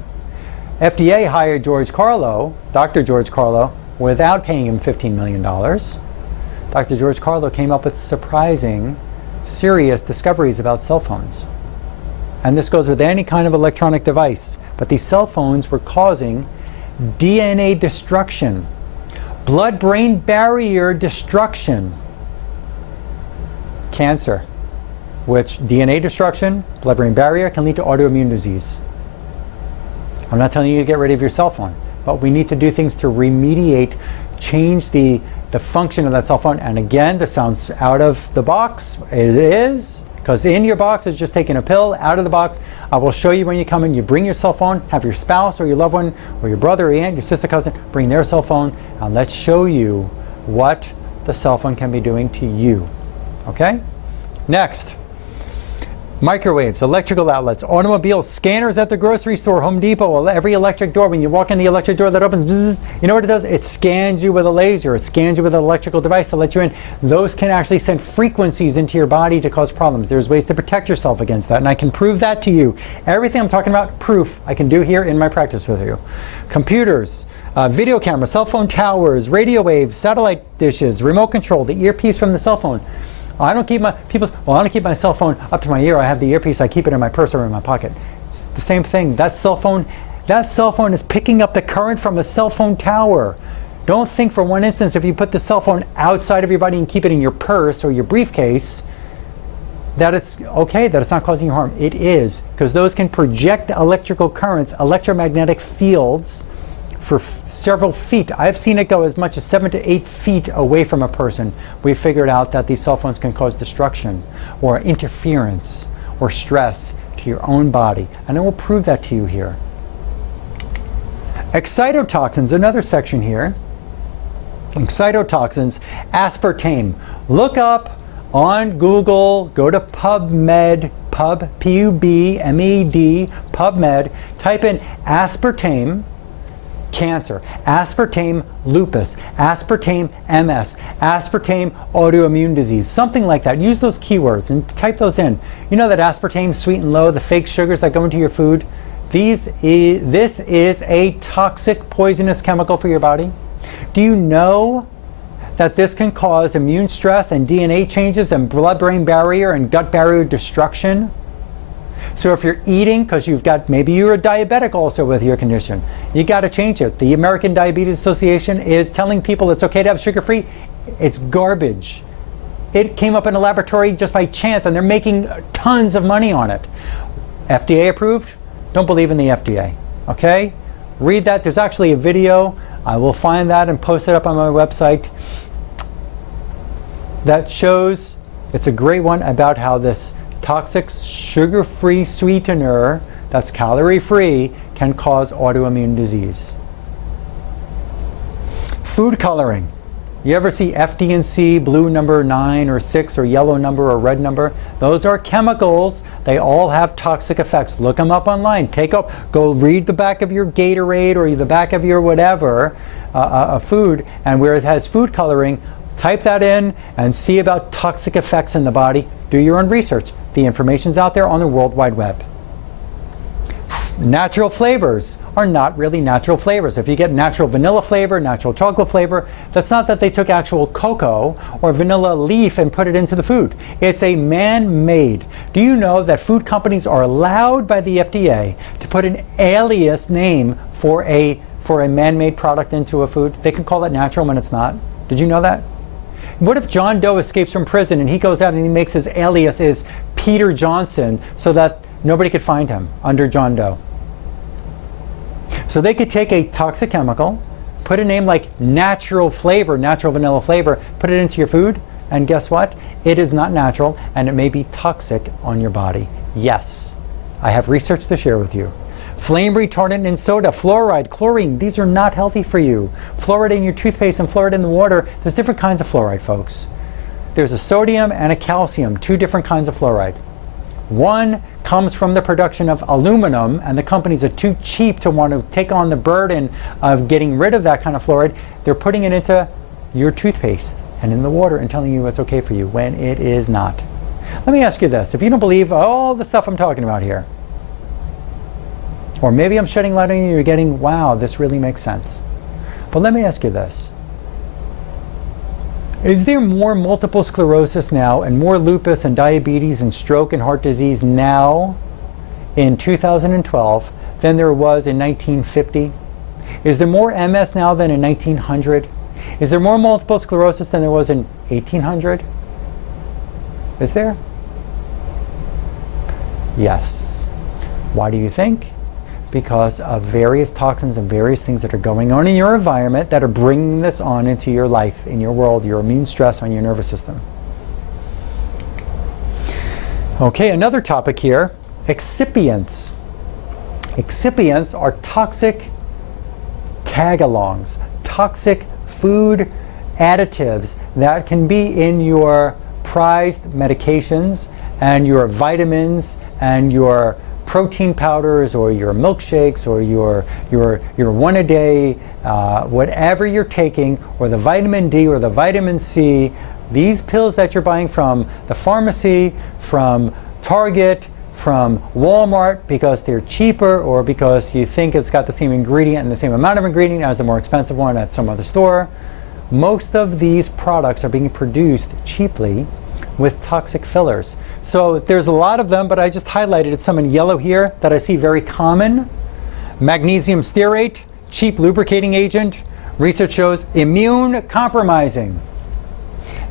FDA hired George Carlo, Dr. George Carlo, without paying him $15 million. Dr. George Carlo came up with surprising, serious discoveries about cell phones. And this goes with any kind of electronic device. But these cell phones were causing DNA destruction, blood-brain barrier destruction, cancer, which DNA destruction, blood-brain barrier can lead to autoimmune disease. I'm not telling you to get rid of your cell phone, but we need to do things to remediate, change the function of that cell phone. And again, this sounds out of the box. It is, because in your box is just taking a pill. Out of the box, I will show you when you come in. You bring your cell phone, have your spouse or your loved one or your brother or aunt, your sister, cousin, bring their cell phone, and let's show you what the cell phone can be doing to you. Okay? Next. Microwaves, electrical outlets, automobiles, scanners at the grocery store, Home Depot, every electric door. When you walk in the electric door that opens, bzzz, you know what it does? It scans you with a laser. It scans you with an electrical device to let you in. Those can actually send frequencies into your body to cause problems. There's ways to protect yourself against that, and I can prove that to you. Everything I'm talking about, proof, I can do here in my practice with you. Computers, video cameras, cell phone towers, radio waves, satellite dishes, remote control, the earpiece from the cell phone. I don't keep my I don't keep my cell phone up to my ear. I have the earpiece. I keep it in my purse or in my pocket. It's the same thing. That cell phone is picking up the current from a cell phone tower. Don't think for one instance if you put the cell phone outside of your body and keep it in your purse or your briefcase that it's okay, that it's not causing you harm. It is, because those can project electrical currents, electromagnetic fields for several feet. I've seen it go as much as 7 to 8 feet away from a person. We figured out that these cell phones can cause destruction or interference or stress to your own body. And I will prove that to you here. Excitotoxins, another section here. Excitotoxins, aspartame. Look up on Google, go to PubMed, P-U-B-M-E-D, PubMed, type in aspartame, cancer, aspartame lupus, aspartame MS, aspartame autoimmune disease, something like that. Use those keywords and type those in. You know that aspartame, sweet and low, the fake sugars that go into your food, this is a toxic, poisonous chemical for your body. Do you know that this can cause immune stress and DNA changes and blood-brain barrier and gut barrier destruction? So if you're eating, because maybe you're a diabetic also with your condition, you got to change it. The American Diabetes Association is telling people it's okay to have sugar-free. It's garbage. It came up in a laboratory just by chance, and they're making tons of money on it. FDA approved? Don't believe in the FDA. Okay? Read that. There's actually a video. I will find that and post it up on my website. That shows, it's a great one about how this toxic sugar-free sweetener that's calorie-free can cause autoimmune disease. Food coloring. You ever see FD&C, blue number 9 or 6 or yellow number or red number? Those are chemicals. They all have toxic effects. Look them up online. Go read the back of your Gatorade or the back of your whatever food, and where it has food coloring, type that in and see about toxic effects in the body. Do your own research. The information's out there on the World Wide Web. Natural flavors. are not really natural flavors. If you get natural vanilla flavor, natural chocolate flavor, that's not that they took actual cocoa or vanilla leaf and put it into the food. It's a man-made. Do you know that food companies are allowed by the FDA to put an alias name for a man-made product into a food? They can call it natural when it's not. Did you know that? What if John Doe escapes from prison and he goes out and he makes his alias is Peter Johnson so that nobody could find him under John Doe? So they could take a toxic chemical, put a name like natural flavor, natural vanilla flavor, put it into your food, and guess what? It is not natural and it may be toxic on your body. Yes, I have research to share with you. Flame retardant in soda, fluoride, chlorine, these are not healthy for you. Fluoride in your toothpaste and fluoride in the water, there's different kinds of fluoride, folks. There's a sodium and a calcium, two different kinds of fluoride. One comes from the production of aluminum, and the companies are too cheap to want to take on the burden of getting rid of that kind of fluoride. They're putting it into your toothpaste and in the water and telling you it's okay for you when it is not. Let me ask you this. If you don't believe all the stuff I'm talking about here, or maybe I'm shedding light on you and you're getting, wow, this really makes sense. But let me ask you this. Is there more multiple sclerosis now and more lupus and diabetes and stroke and heart disease now in 2012 than there was in 1950? Is there more MS now than in 1900? Is there more multiple sclerosis than there was in 1800? Is there? Yes. Why do you think? Because of various toxins and various things that are going on in your environment that are bringing this on into your life, in your world, your immune stress on your nervous system. Okay, another topic here, excipients. Excipients are toxic tag-alongs, toxic food additives that can be in your prized medications and your vitamins and your protein powders or your milkshakes or your one a day, whatever you're taking, or the vitamin D or the vitamin C, these pills that you're buying from the pharmacy, from Target, from Walmart because they're cheaper or because you think it's got the same ingredient and the same amount of ingredient as the more expensive one at some other store. Most of these products are being produced cheaply with toxic fillers. So there's a lot of them, but I just highlighted some in yellow here that I see very common. Magnesium stearate, cheap lubricating agent. Research shows immune compromising.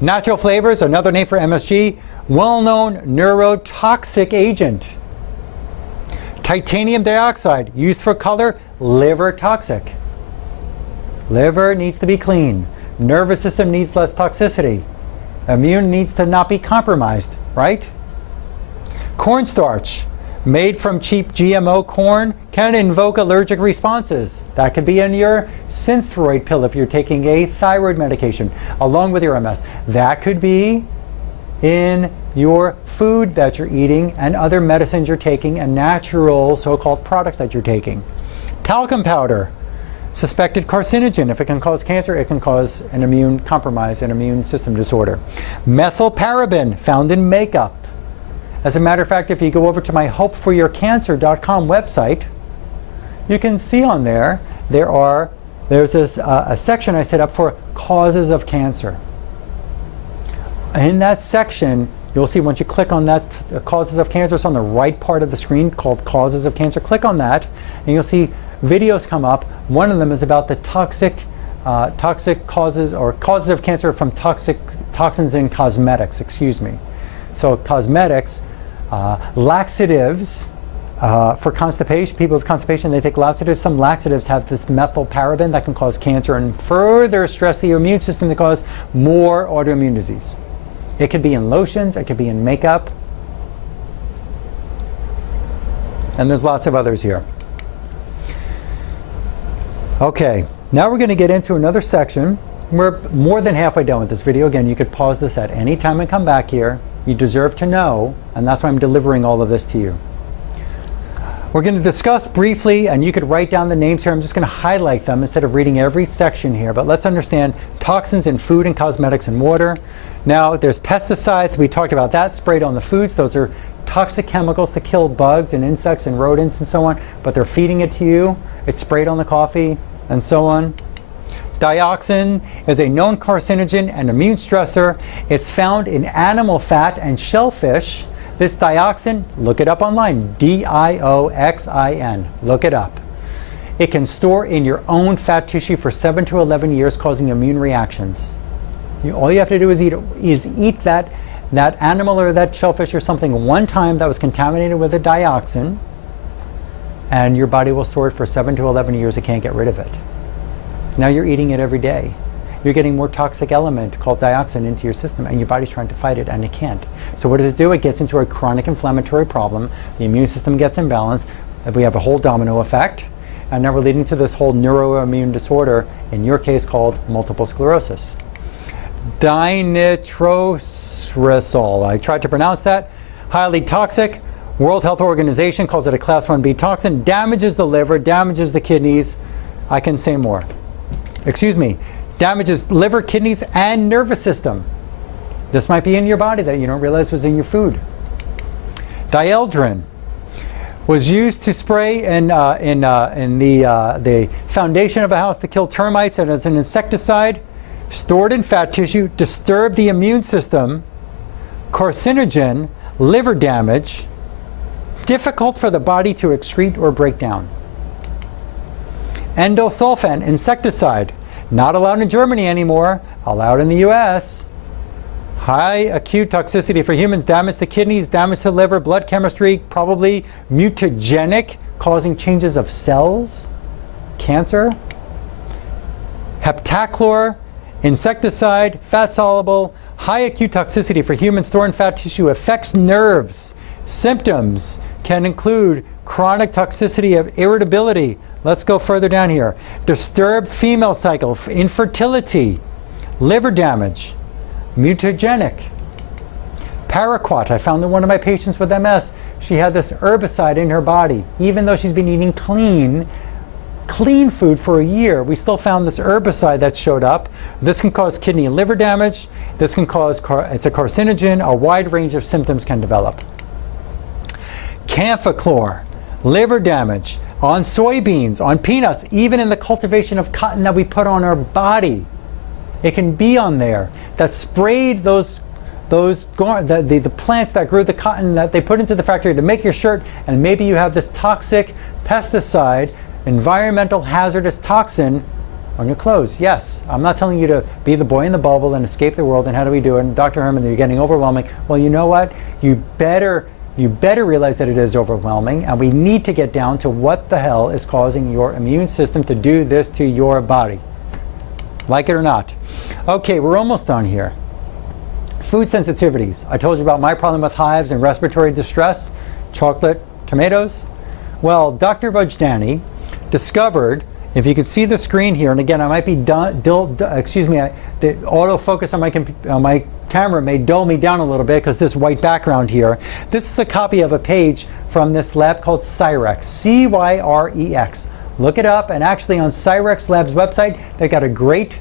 Natural flavors, another name for MSG, well-known neurotoxic agent. Titanium dioxide, used for color, liver toxic. Liver needs to be clean. Nervous system needs less toxicity. Immune needs to not be compromised, right? Cornstarch, made from cheap GMO corn, can invoke allergic responses. That could be in your Synthroid pill if you're taking a thyroid medication along with your MS. That could be in your food that you're eating and other medicines you're taking and natural so-called products that you're taking. Talcum powder, suspected carcinogen. If it can cause cancer, it can cause an immune compromise, an immune system disorder. Methylparaben, found in makeup. As a matter of fact, if you go over to my hopeforyourcancer.com website, you can see on there, there's a section I set up for causes of cancer. In that section, you'll see once you click on that causes of cancer, it's on the right part of the screen called causes of cancer. Click on that and you'll see videos come up. One of them is about the toxic causes or causes of cancer from toxins in cosmetics, excuse me. So cosmetics, laxatives for constipation, people with constipation, they take laxatives. Some laxatives have this methylparaben that can cause cancer and further stress the immune system to cause more autoimmune disease. It could be in lotions, it could be in makeup, and there's lots of others here. Okay, now we're going to get into another section. We're more than halfway done with this video. Again, you could pause this at any time and come back here. You deserve to know, and that's why I'm delivering all of this to you. We're going to discuss briefly, and you could write down the names here. I'm just going to highlight them instead of reading every section here, but let's understand toxins in food and cosmetics and water. Now, there's pesticides. We talked about that, sprayed on the foods. Those are toxic chemicals to kill bugs and insects and rodents and so on, but they're feeding it to you it's sprayed on the coffee, and so on. Dioxin is a known carcinogen and immune stressor. It's found in animal fat and shellfish. This dioxin, look it up online, dioxin, look it up. It can store in your own fat tissue for 7 to 11 years, causing immune reactions. All you have to do is eat that animal or that shellfish or something one time that was contaminated with a dioxin, and your body will store it for 7 to 11 years. It can't get rid of it. Now you're eating it every day. You're getting more toxic element called dioxin into your system, and your body's trying to fight it, and it can't. So what does it do? It gets into a chronic inflammatory problem. The immune system gets imbalanced. We have a whole domino effect, and now we're leading to this whole neuroimmune disorder, in your case called multiple sclerosis. Dinitrosol, I tried to pronounce that. Highly toxic. World Health Organization calls it a class 1B toxin. Damages the liver, damages the kidneys. I can say more. Excuse me. Damages liver, kidneys, and nervous system. This might be in your body that you don't realize was in your food. Dieldrin was used to spray in the foundation of a house to kill termites, and as an insecticide, stored in fat tissue, disturbed the immune system, carcinogen, liver damage, difficult for the body to excrete or break down. Endosulfan, insecticide, not allowed in Germany anymore, allowed in the US. High acute toxicity for humans, damage to kidneys, damage to liver, blood chemistry, probably mutagenic, causing changes of cells, cancer. Heptachlor, insecticide, fat soluble, high acute toxicity for humans, stored in fat tissue, affects nerves. Symptoms can include chronic toxicity of irritability. Let's go further down here. Disturbed female cycle, infertility, liver damage, mutagenic. Paraquat, I found in one of my patients with MS. She had this herbicide in her body. Even though she's been eating clean food for a year, we still found this herbicide that showed up. This can cause kidney and liver damage. This can cause, it's a carcinogen. A wide range of symptoms can develop. Camphichlor, liver damage on soybeans, on peanuts, even in the cultivation of cotton that we put on our body. It can be on there. That sprayed the plants that grew the cotton that they put into the factory to make your shirt, and maybe you have this toxic pesticide, environmental hazardous toxin on your clothes. Yes, I'm not telling you to be the boy in the bubble and escape the world, and how do we do it? And Dr. Herman, you're getting overwhelming. Well, you know what? You better realize that it is overwhelming, and we need to get down to what the hell is causing your immune system to do this to your body. Like it or not. Okay, we're almost done here. Food sensitivities. I told you about my problem with hives and respiratory distress. Chocolate, tomatoes. Well, Dr. Rajdani discovered, if you can see the screen here, and again, I might be the autofocus on my camera may dull me down a little bit because this white background here. This is a copy of a page from this lab called Cyrex, C-Y-R-E-X. Look it up, and actually on Cyrex Lab's website, they got a great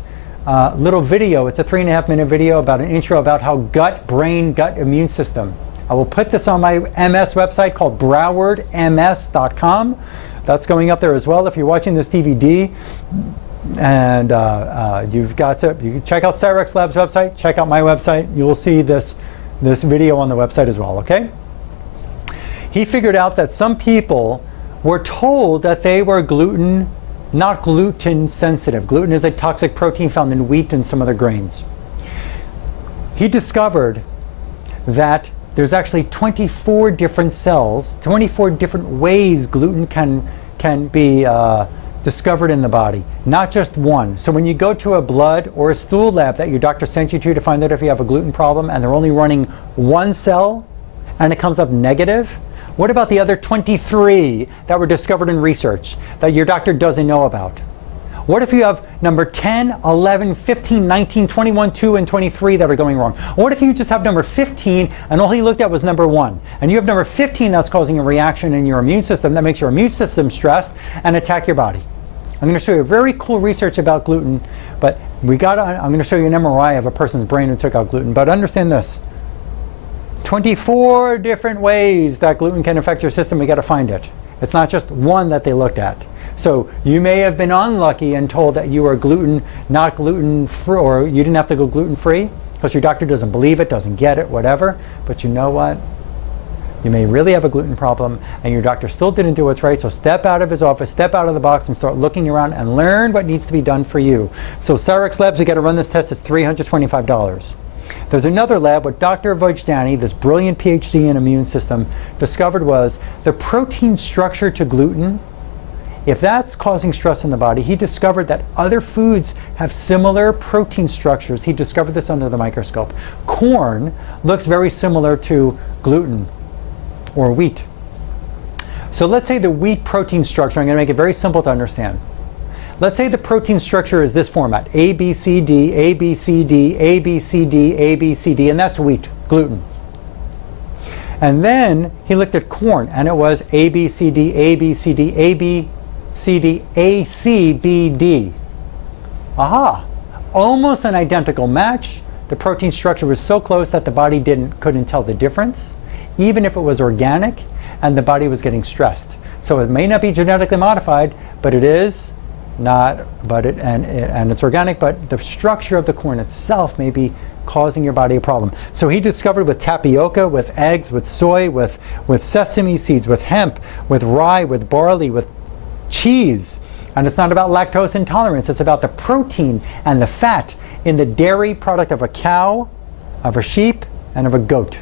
little video. It's a 3.5-minute video about an intro about how gut, brain, gut immune system. I will put this on my MS website called browardms.com. That's going up there as well if you're watching this DVD. And you can check out Cyrex Lab's website, check out my website. You will see this video on the website as well, okay? He figured out that some people were told that they were not gluten sensitive. Gluten is a toxic protein found in wheat and some other grains. He discovered that there's actually 24 different cells, 24 different ways gluten can be discovered in the body, not just one. So when you go to a blood or a stool lab that your doctor sent you to find out if you have a gluten problem, and they're only running one cell and it comes up negative, what about the other 23 that were discovered in research that your doctor doesn't know about? What if you have number 10, 11, 15, 19, 21, 2, and 23 that are going wrong? What if you just have number 15 and all he looked at was number 1? And you have number 15 that's causing a reaction in your immune system that makes your immune system stressed and attack your body. I'm going to show you very cool research about gluten, but I'm going to show you an MRI of a person's brain who took out gluten. But understand this. 24 different ways that gluten can affect your system. We got to find it. It's not just one that they looked at. So you may have been unlucky and told that you were not gluten free, or you didn't have to go gluten free because your doctor doesn't believe it, doesn't get it, whatever. But you know what? You may really have a gluten problem and your doctor still didn't do what's right. So step out of his office, step out of the box and start looking around and learn what needs to be done for you. So Cyrex Labs, you got to run this test. It's $325. There's another lab. What Dr. Vojdani, this brilliant PhD in immune system, discovered was the protein structure to gluten. If that's causing stress in the body, he discovered that other foods have similar protein structures. He discovered this under the microscope. Corn looks very similar to gluten or wheat. So let's say the wheat protein structure, I'm going to make it very simple to understand. Let's say the protein structure is this format, A, B, C, D, A, B, C, D, A, B, C, D, A, B, C, D, and that's wheat, gluten. And then he looked at corn, and it was A, B, C, D, A, B, C, D, A, B, C, D, A, C, B, D. Aha! Almost an identical match. The protein structure was so close that the body couldn't tell the difference, even if it was organic, and the body was getting stressed. So it may not be genetically modified, but it is not, and it's organic, but the structure of the corn itself may be causing your body a problem. So he discovered with tapioca, with eggs, with soy, with sesame seeds, with hemp, with rye, with barley, with cheese. And it's not about lactose intolerance, it's about the protein and the fat in the dairy product of a cow, of a sheep, and of a goat.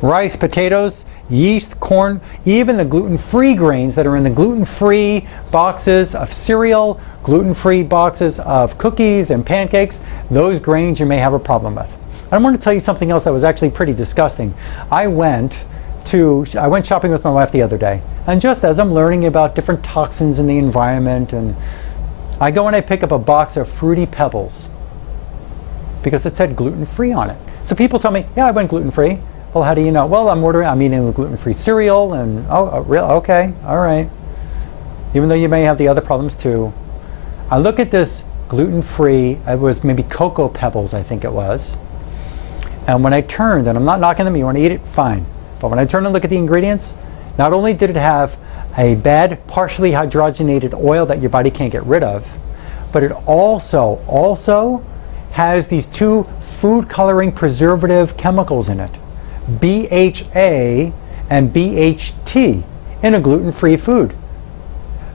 Rice, potatoes, yeast, corn, even the gluten-free grains that are in the gluten-free boxes of cereal, gluten-free boxes of cookies and pancakes, those grains you may have a problem with. I want to tell you something else that was actually pretty disgusting. I went shopping with my wife the other day, and just as I'm learning about different toxins in the environment, and I go and I pick up a box of Fruity Pebbles because it said gluten-free on it. So people tell me, yeah, I went gluten-free. Well, how do you know? Well, I'm eating the gluten-free cereal, and okay, all right. Even though you may have the other problems too. I look at this gluten-free, it was maybe Cocoa Pebbles, I think it was. And when I turned, and I'm not knocking them, you want to eat it, fine. But when I turned and look at the ingredients, not only did it have a bad, partially hydrogenated oil that your body can't get rid of, but it also has these two food coloring preservative chemicals in it. BHA and BHT in a gluten-free food.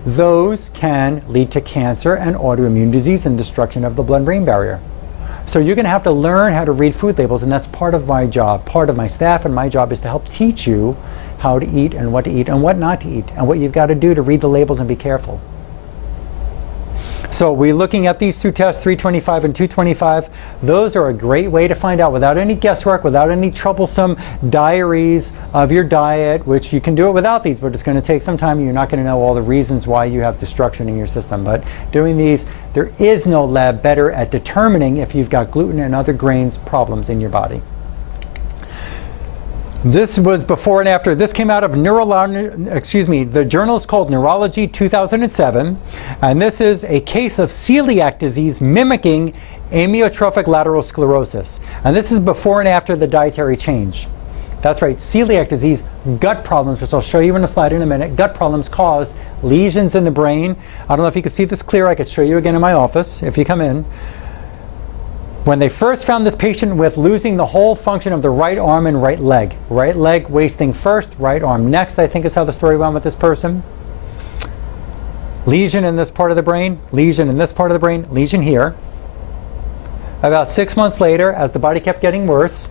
Those can lead to cancer and autoimmune disease and destruction of the blood-brain barrier. So you're going to have to learn how to read food labels, and that's part of my job. Part of my staff and my job is to help teach you how to eat and what not to eat, and what you've got to do to read the labels and be careful. So we're looking at these two tests, 325 and 225. Those are a great way to find out without any guesswork, without any troublesome diaries of your diet, which you can do it without these, but it's going to take some time. You're not going to know all the reasons why you have destruction in your system. But doing these, there is no lab better at determining if you've got gluten and other grains problems in your body. This was before and after. This came out of the journal is called Neurology 2007, and this is a case of celiac disease mimicking amyotrophic lateral sclerosis. And this is before and after the dietary change. That's right, celiac disease, gut problems, which I'll show you in a slide in a minute. Gut problems caused lesions in the brain. I don't know if you can see this clear. I could show you again in my office if you come in. When they first found this patient with losing the whole function of the right arm and right leg wasting first, right arm next, I think is how the story went with this person. Lesion in this part of the brain, lesion in this part of the brain, lesion here. About 6 months later, as the body kept getting worse,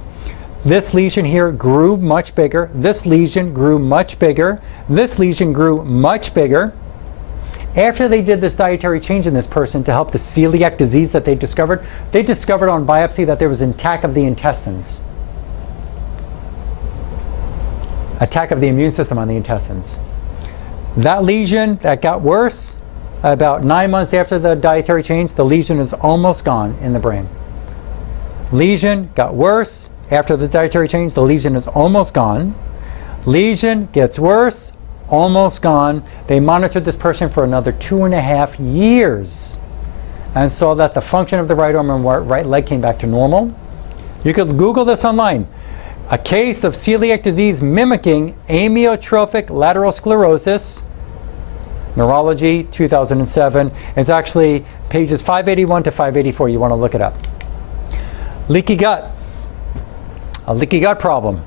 this lesion here grew much bigger, this lesion grew much bigger, this lesion grew much bigger. After they did this dietary change in this person to help the celiac disease that they discovered on biopsy that there was an attack of the intestines. Attack of the immune system on the intestines. That lesion that got worse, about 9 months after the dietary change, the lesion is almost gone in the brain. Lesion got worse after the dietary change, the lesion is almost gone. Lesion gets worse, almost gone. They monitored this person for another 2.5 years and saw that the function of the right arm and right leg came back to normal. You could Google this online. A case of celiac disease mimicking amyotrophic lateral sclerosis. Neurology, 2007. It's actually pages 581 to 584. You want to look it up. Leaky gut. A leaky gut problem.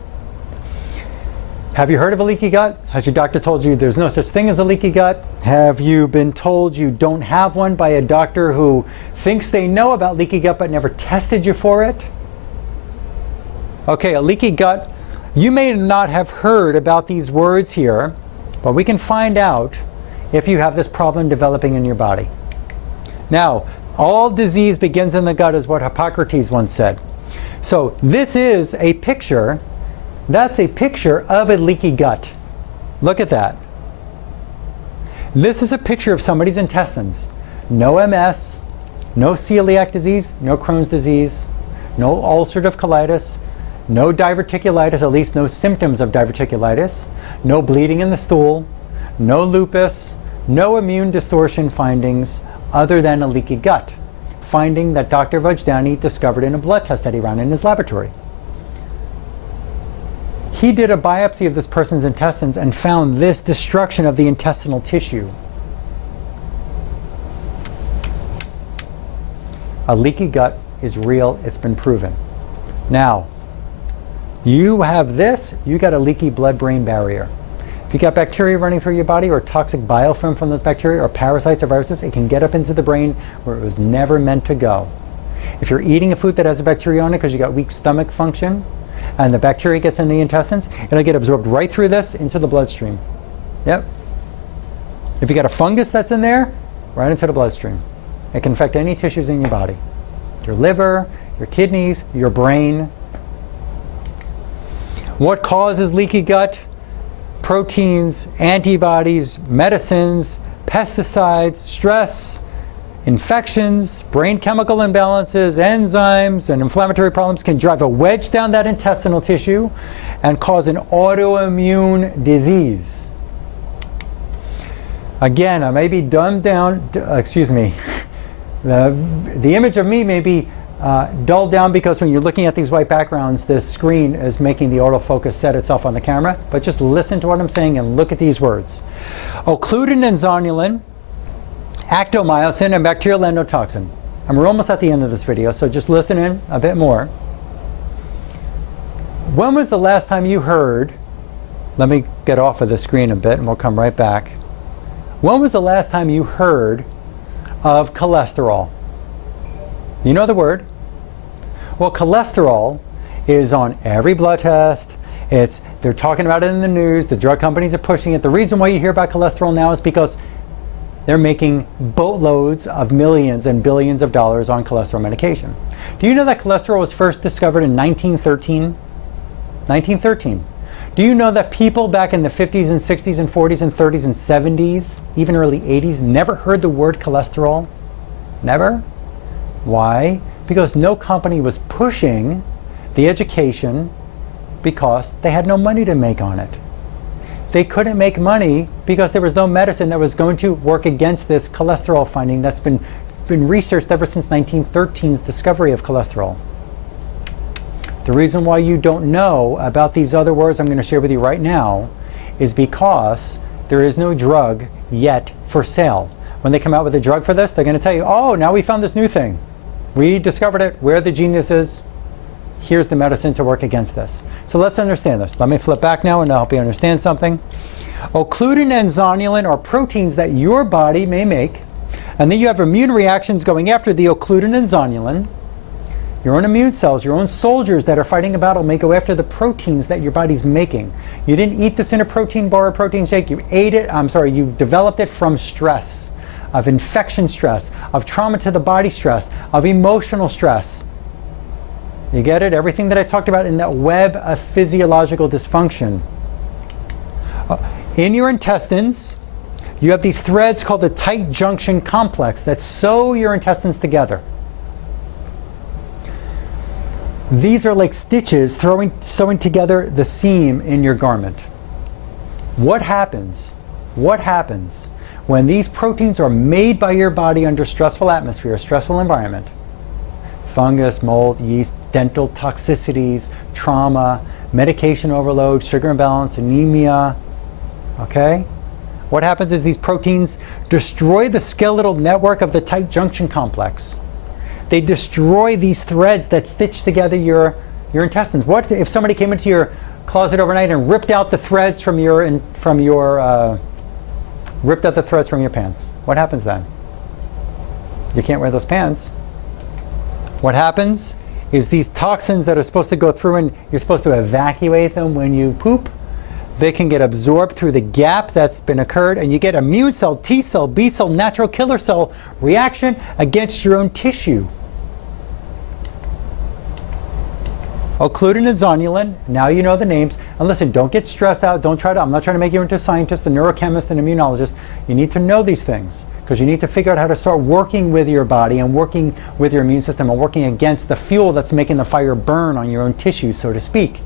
Have you heard of a leaky gut? Has your doctor told you there's no such thing as a leaky gut? Have you been told you don't have one by a doctor who thinks they know about leaky gut but never tested you for it? Okay, a leaky gut. You may not have heard about these words here, but we can find out if you have this problem developing in your body. Now, all disease begins in the gut is what Hippocrates once said. So this is a picture, that's a picture of a leaky gut. Look at that. This is a picture of somebody's intestines. No MS, no celiac disease, no Crohn's disease, no ulcerative colitis, no diverticulitis, at least no symptoms of diverticulitis, no bleeding in the stool, no lupus, no immune distortion findings other than a leaky gut, finding that Dr. Vojdani discovered in a blood test that he ran in his laboratory. He did a biopsy of this person's intestines and found this destruction of the intestinal tissue. A leaky gut is real, it's been proven. Now, you have this, you got a leaky blood-brain barrier. If you got bacteria running through your body or toxic biofilm from those bacteria or parasites or viruses, it can get up into the brain where it was never meant to go. If you're eating a food that has a bacteria on it because you got weak stomach function and the bacteria gets in the intestines, it'll get absorbed right through this into the bloodstream. Yep. If you got a fungus that's in there, right into the bloodstream. It can affect any tissues in your body. Your liver, your kidneys, your brain. What causes leaky gut? Proteins, antibodies, medicines, pesticides, stress, infections, brain chemical imbalances, enzymes, and inflammatory problems can drive a wedge down that intestinal tissue and cause an autoimmune disease. Again, I may be dumbed down, excuse me, the image of me may be dulled down because when you're looking at these white backgrounds, this screen is making the autofocus set itself on the camera. But just listen to what I'm saying and look at these words. Occludin and zonulin, actomycin, and bacterial endotoxin. And we're almost at the end of this video, so just listen in a bit more. When was the last time you heard, let me get off of the screen a bit and we'll come right back. When was the last time you heard of cholesterol? You know the word? Well, cholesterol is on every blood test. They're talking about it in the news. The drug companies are pushing it. The reason why you hear about cholesterol now is because they're making boatloads of millions and billions of dollars on cholesterol medication. Do you know that cholesterol was first discovered in 1913? 1913. Do you know that people back in the 50s and 60s and 40s and 30s and 70s, even early 80s, never heard the word cholesterol? Never? Why? Because no company was pushing the education because they had no money to make on it. They couldn't make money because there was no medicine that was going to work against this cholesterol finding that's been researched ever since 1913's discovery of cholesterol. The reason why you don't know about these other words I'm going to share with you right now is because there is no drug yet for sale. When they come out with a drug for this, they're going to tell you, oh, now we found this new thing. We discovered it. We're the geniuses. Here's the medicine to work against this. So let's understand this. Let me flip back now and I'll help you understand something. Occludin and zonulin are proteins that your body may make, and then you have immune reactions going after the occludin and zonulin. Your own immune cells, your own soldiers that are fighting a battle may go after the proteins that your body's making. You didn't eat this in a protein bar or protein shake. You ate it, you developed it from stress, of infection stress, of trauma to the body stress, of emotional stress. You get it? Everything that I talked about in that web of physiological dysfunction. In your intestines, you have these threads called the tight junction complex that sew your intestines together. These are like stitches sewing together the seam in your garment. What happens? What happens when these proteins are made by your body under stressful atmosphere, stressful environment? Fungus, mold, yeast, dental toxicities, trauma, medication overload, sugar imbalance, anemia, okay? What happens is these proteins destroy the skeletal network of the tight junction complex. They destroy these threads that stitch together your intestines. What if somebody came into your closet overnight and ripped out the threads from your pants? What happens then? You can't wear those pants. What happens is these toxins that are supposed to go through and you're supposed to evacuate them when you poop, they can get absorbed through the gap that's been occurred, and you get immune cell, T cell, B cell, natural killer cell reaction against your own tissue. Occludin and zonulin, now you know the names. And listen, don't get stressed out. I'm not trying to make you into a scientist, a neurochemist, an immunologist. You need to know these things because you need to figure out how to start working with your body and working with your immune system and working against the fuel that's making the fire burn on your own tissue, so to speak.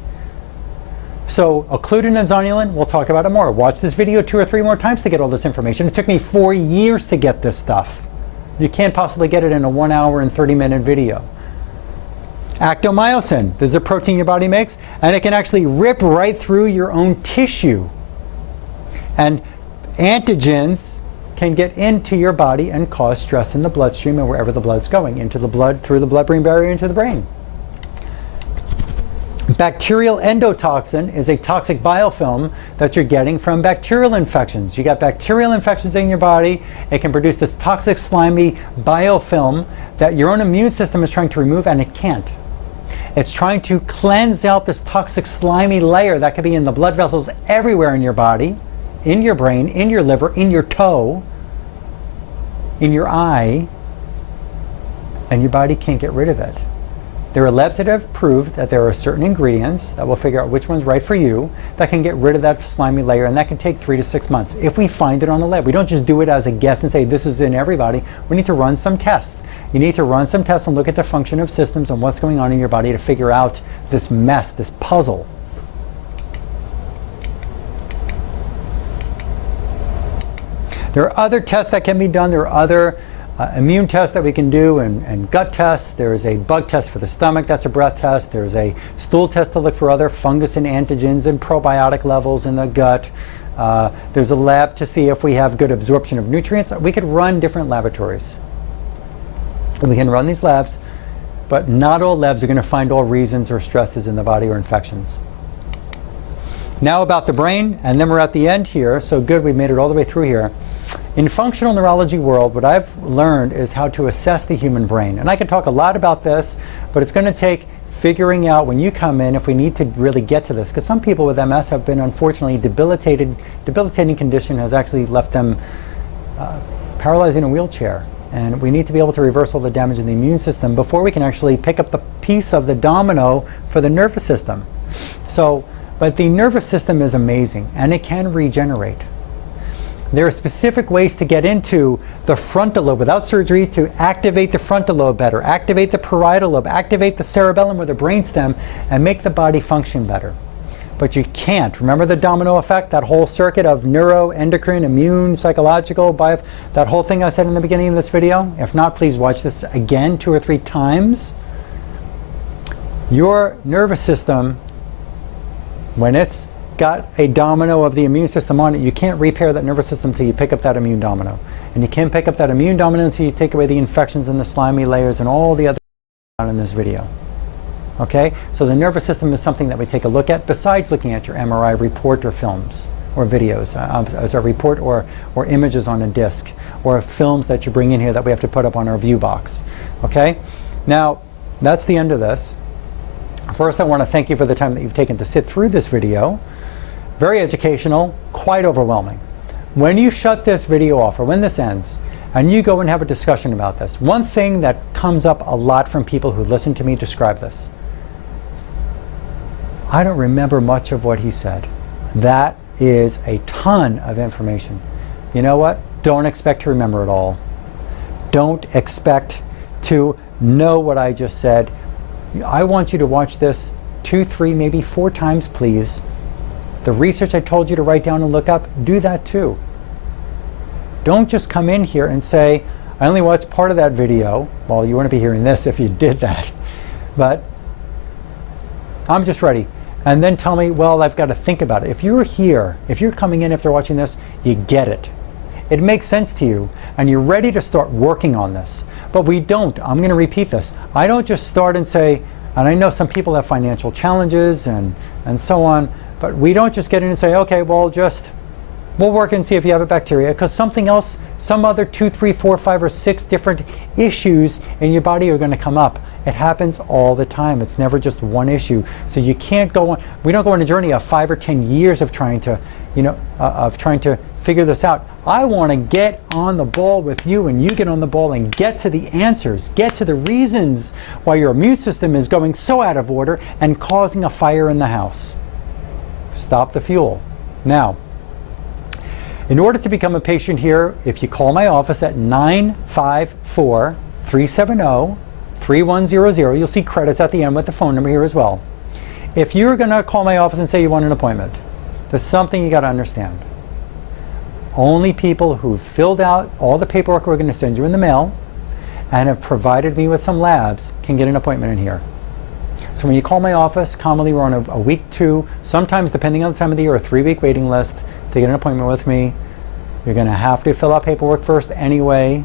So occludin and zonulin, we'll talk about it more. Watch this video 2 or 3 more times to get all this information. It took me 4 years to get this stuff. You can't possibly get it in a 1 hour and 30-minute video. Actomyosin, this is a protein your body makes, and it can actually rip right through your own tissue. And antigens can get into your body and cause stress in the bloodstream and wherever the blood's going, into the blood, through the blood-brain barrier, into the brain. Bacterial endotoxin is a toxic biofilm that you're getting from bacterial infections. You got bacterial infections in your body. It can produce this toxic, slimy biofilm that your own immune system is trying to remove, and it can't. It's trying to cleanse out this toxic, slimy layer that could be in the blood vessels everywhere in your body, in your brain, in your liver, in your toe, in your eye, and your body can't get rid of it. There are labs that have proved that there are certain ingredients that will figure out which one's right for you that can get rid of that slimy layer, and that can take 3 to 6 months if we find it on the lab. We don't just do it as a guess and say this is in everybody. We need to run some tests. You need to run some tests and look at the function of systems and what's going on in your body to figure out this mess, this puzzle. There are other tests that can be done. There are other immune tests that we can do, and gut tests. There is a bug test for the stomach. That's a breath test. There's a stool test to look for other fungus and antigens and probiotic levels in the gut. There's a lab to see if we have good absorption of nutrients. We could run different laboratories. We can run these labs, but not all labs are going to find all reasons or stresses in the body or infections. Now about the brain, and then we're at the end here. So good, we made it all the way through here. In functional neurology world, what I've learned is how to assess the human brain. And I can talk a lot about this, but it's going to take figuring out when you come in if we need to really get to this. Because some people with MS have been unfortunately debilitating condition has actually left them paralyzed in a wheelchair. And we need to be able to reverse all the damage in the immune system before we can actually pick up the piece of the domino for the nervous system. So, but the nervous system is amazing and it can regenerate. There are specific ways to get into the frontal lobe without surgery to activate the frontal lobe better, activate the parietal lobe, activate the cerebellum or the brainstem, and make the body function better. But you can't. Remember the domino effect, that whole circuit of neuro, endocrine, immune, psychological, that whole thing I said in the beginning of this video? If not, please watch this again 2 or 3 times. Your nervous system, when it's got a domino of the immune system on it, you can't repair that nervous system until you pick up that immune domino. And you can't pick up that immune domino until you take away the infections and the slimy layers and all the other in this video. Okay, so the nervous system is something that we take a look at besides looking at your MRI report or films or videos, as a report or images on a disc or films that you bring in here that we have to put up on our view box. Okay, now that's the end of this. First, I want to thank you for the time that you've taken to sit through this video. Very educational, quite overwhelming. When you shut this video off or when this ends and you go and have a discussion about this, one thing that comes up a lot from people who listen to me describe this: I don't remember much of what he said. That is a ton of information. You know what? Don't expect to remember it all. Don't expect to know what I just said. I want you to watch this 2, 3, maybe 4 times, please. The research I told you to write down and look up, do that too. Don't just come in here and say, I only watched part of that video. Well, you wouldn't be hearing this if you did that. But I'm just ready. and then tell me, well, I've got to think about it. If you're here, if you're coming in after watching this, you get it. It makes sense to you, and you're ready to start working on this. But we don't. I'm going to repeat this. I don't just start and say, and I know some people have financial challenges and so on, but we don't just get in and say, okay, well, we'll work and see if you have a bacteria, because something else, some other 2, 3, 4, 5, or 6 different issues in your body are going to come up. It happens all the time. It's never just one issue. So you can't go on, we don't go on a journey of 5 or 10 years of trying to, trying to figure this out. I want to get on the ball with you, and you get on the ball and get to the answers, get to the reasons why your immune system is going so out of order and causing a fire in the house. Stop the fuel. Now, in order to become a patient here, if you call my office at 954-370-3100, you'll see credits at the end with the phone number here as well. If you're going to call my office and say you want an appointment, there's something you got to understand. Only people who've filled out all the paperwork we're going to send you in the mail and have provided me with some labs can get an appointment in here. So when you call my office, commonly we're on a week 2, sometimes depending on the time of the year, a 3-week waiting list to get an appointment with me. You're going to have to fill out paperwork first anyway.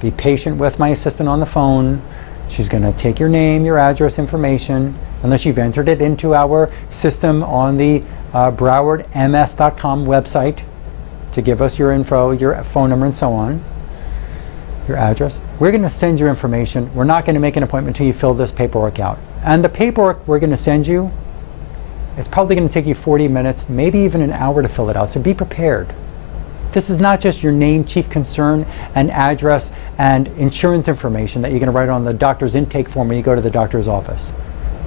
Be patient with my assistant on the phone. She's going to take your name, your address information, unless you've entered it into our system on the browardms.com website to give us your info, your phone number and so on, your address. We're going to send your information. We're not going to make an appointment until you fill this paperwork out. And the paperwork we're going to send you, it's probably going to take you 40 minutes, maybe even an hour to fill it out. So be prepared. This is not just your name, chief concern, and address, and insurance information that you're going to write on the doctor's intake form when you go to the doctor's office.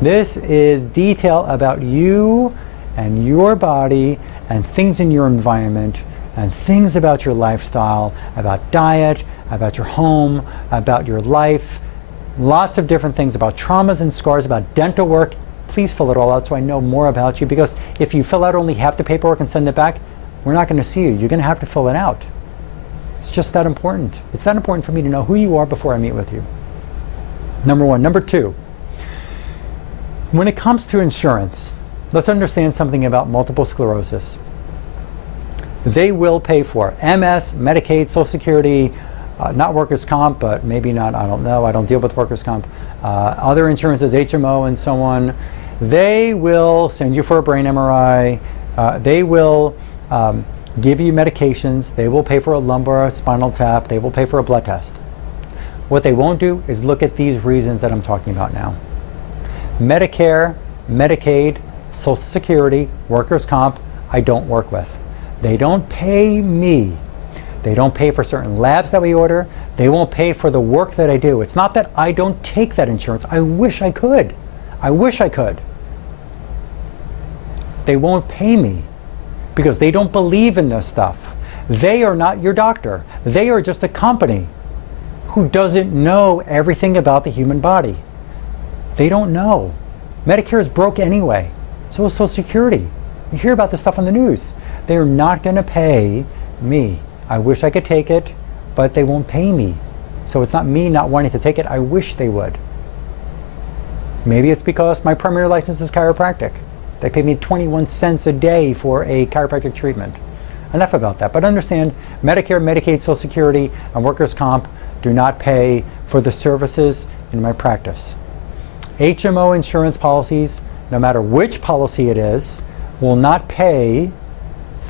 This is detail about you and your body and things in your environment and things about your lifestyle, about diet, about your home, about your life, lots of different things about traumas and scars, about dental work. Please fill it all out so I know more about you, because if you fill out only half the paperwork and send it back, we're not going to see you. You're going to have to fill it out. It's just that important. It's that important for me to know who you are before I meet with you. Number 1. Number 2, when it comes to insurance, let's understand something about multiple sclerosis. They will pay for MS, Medicaid, Social Security, not workers' comp, but maybe not, I don't know, I don't deal with workers' comp, other insurances, HMO and so on. They will send you for a brain MRI, they will give you medications, they will pay for a lumbar spinal tap, they will pay for a blood test. What they won't do is look at these reasons that I'm talking about now. Medicare, Medicaid, Social Security, workers' comp, I don't work with. They don't pay me. They don't pay for certain labs that we order. They won't pay for the work that I do. It's not that I don't take that insurance. I wish I could. I wish I could. They won't pay me because they don't believe in this stuff. They are not your doctor. They are just a company who doesn't know everything about the human body. They don't know. Medicare is broke anyway. So is Social Security. You hear about this stuff on the news. They are not going to pay me. I wish I could take it, but they won't pay me. So it's not me not wanting to take it. I wish they would. Maybe it's because my primary license is chiropractic. They pay me 21 cents a day for a chiropractic treatment. Enough about that. But understand, Medicare, Medicaid, Social Security, and workers' comp do not pay for the services in my practice. HMO insurance policies, no matter which policy it is, will not pay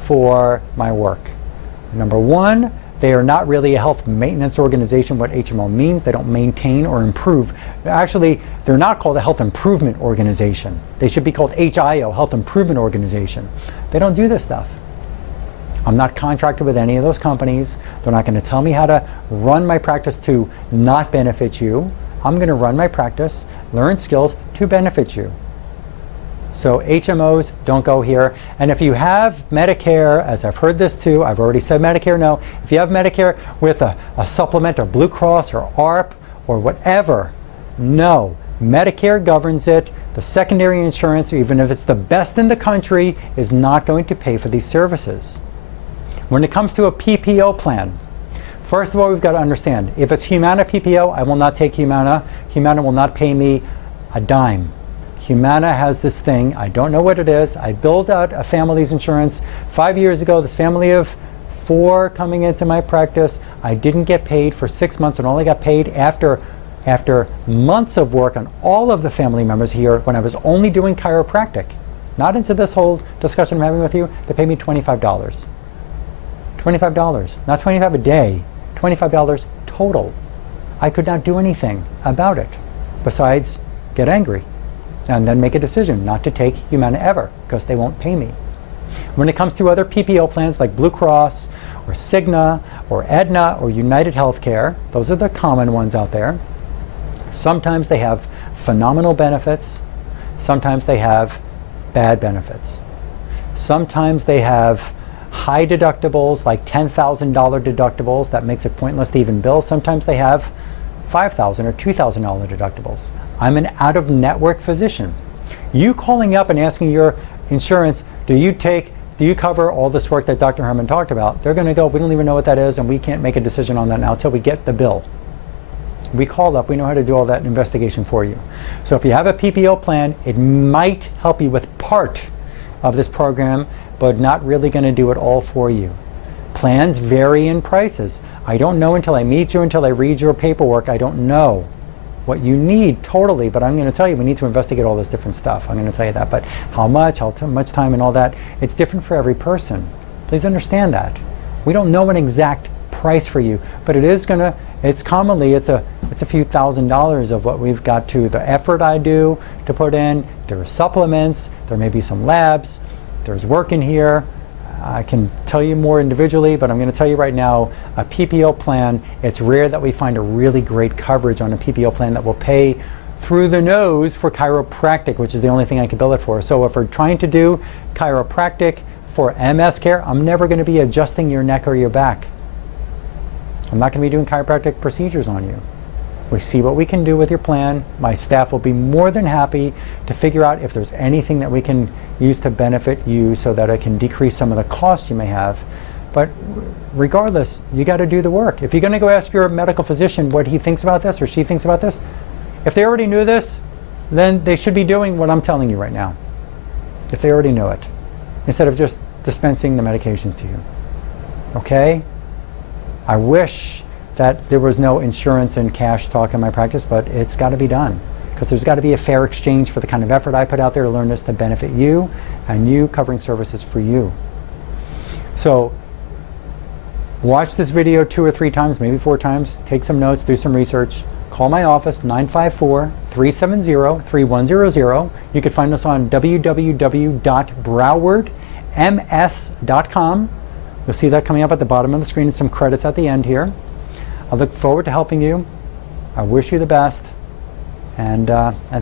for my work. Number 1, they are not really a health maintenance organization. What HMO means, they don't maintain or improve. Actually, they're not called a health improvement organization. They should be called HIO, Health Improvement Organization. They don't do this stuff. I'm not contracted with any of those companies. They're not going to tell me how to run my practice to not benefit you. I'm going to run my practice, learn skills to benefit you. So HMOs don't go here. And if you have Medicare, as I've heard this too, I've already said Medicare, no. If you have Medicare with a supplement or Blue Cross or ARP or whatever, no. Medicare governs it. The secondary insurance, even if it's the best in the country, is not going to pay for these services. When it comes to a PPO plan, first of all, we've got to understand, if it's Humana PPO, I will not take Humana. Humana will not pay me a dime. Humana has this thing, I don't know what it is. I billed out a family's insurance 5 years ago, this family of 4 coming into my practice. I didn't get paid for 6 months and only got paid after months of work on all of the family members here when I was only doing chiropractic. Not into this whole discussion I'm having with you. They paid me $25. $25, not $25 a day, $25 total. I could not do anything about it besides get angry and then make a decision not to take Humana ever because they won't pay me. When it comes to other PPO plans like Blue Cross or Cigna or Aetna or United Healthcare, those are the common ones out there. Sometimes they have phenomenal benefits, sometimes they have bad benefits. Sometimes they have high deductibles like $10,000 deductibles that makes it pointless to even bill. Sometimes they have $5,000 or $2,000 deductibles. I'm an out-of-network physician. You calling up and asking your insurance, do you cover all this work that Dr. Herman talked about? They're going to go, we don't even know what that is and we can't make a decision on that now until we get the bill. We called up, we know how to do all that investigation for you. So if you have a PPO plan, it might help you with part of this program, but not really going to do it all for you. Plans vary in prices. I don't know until I meet you, until I read your paperwork. I don't know what you need totally, but I'm going to tell you we need to investigate all this different stuff. I'm going to tell you that, but how much time and all that, it's different for every person. Please understand that. We don't know an exact price for you, but it is going to, it's a few $1,000s of what we've got to, the effort I do to put in. There are supplements, there may be some labs, there's work in here. I can tell you more individually, but I'm going to tell you right now, a PPO plan, it's rare that we find a really great coverage on a PPO plan that will pay through the nose for chiropractic, which is the only thing I can bill it for. So if we're trying to do chiropractic for MS care, I'm never going to be adjusting your neck or your back. I'm not going to be doing chiropractic procedures on you. We see what we can do with your plan. My staff will be more than happy to figure out if there's anything that we can use to benefit you so that it can decrease some of the costs you may have. But regardless, you got to do the work. If you're going to go ask your medical physician what he thinks about this or she thinks about this, if they already knew this, then they should be doing what I'm telling you right now. If they already know it, instead of just dispensing the medications to you. Okay? I wish that there was no insurance and cash talk in my practice, but it's got to be done because there's got to be a fair exchange for the kind of effort I put out there to learn this to benefit you and you covering services for you. So watch this video 2 or 3 times, maybe 4 times, take some notes, do some research, call my office 954-370-3100. You can find us on www.browardms.com. You'll see that coming up at the bottom of the screen and some credits at the end here. I look forward to helping you. I wish you the best, and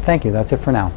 thank you. That's it for now.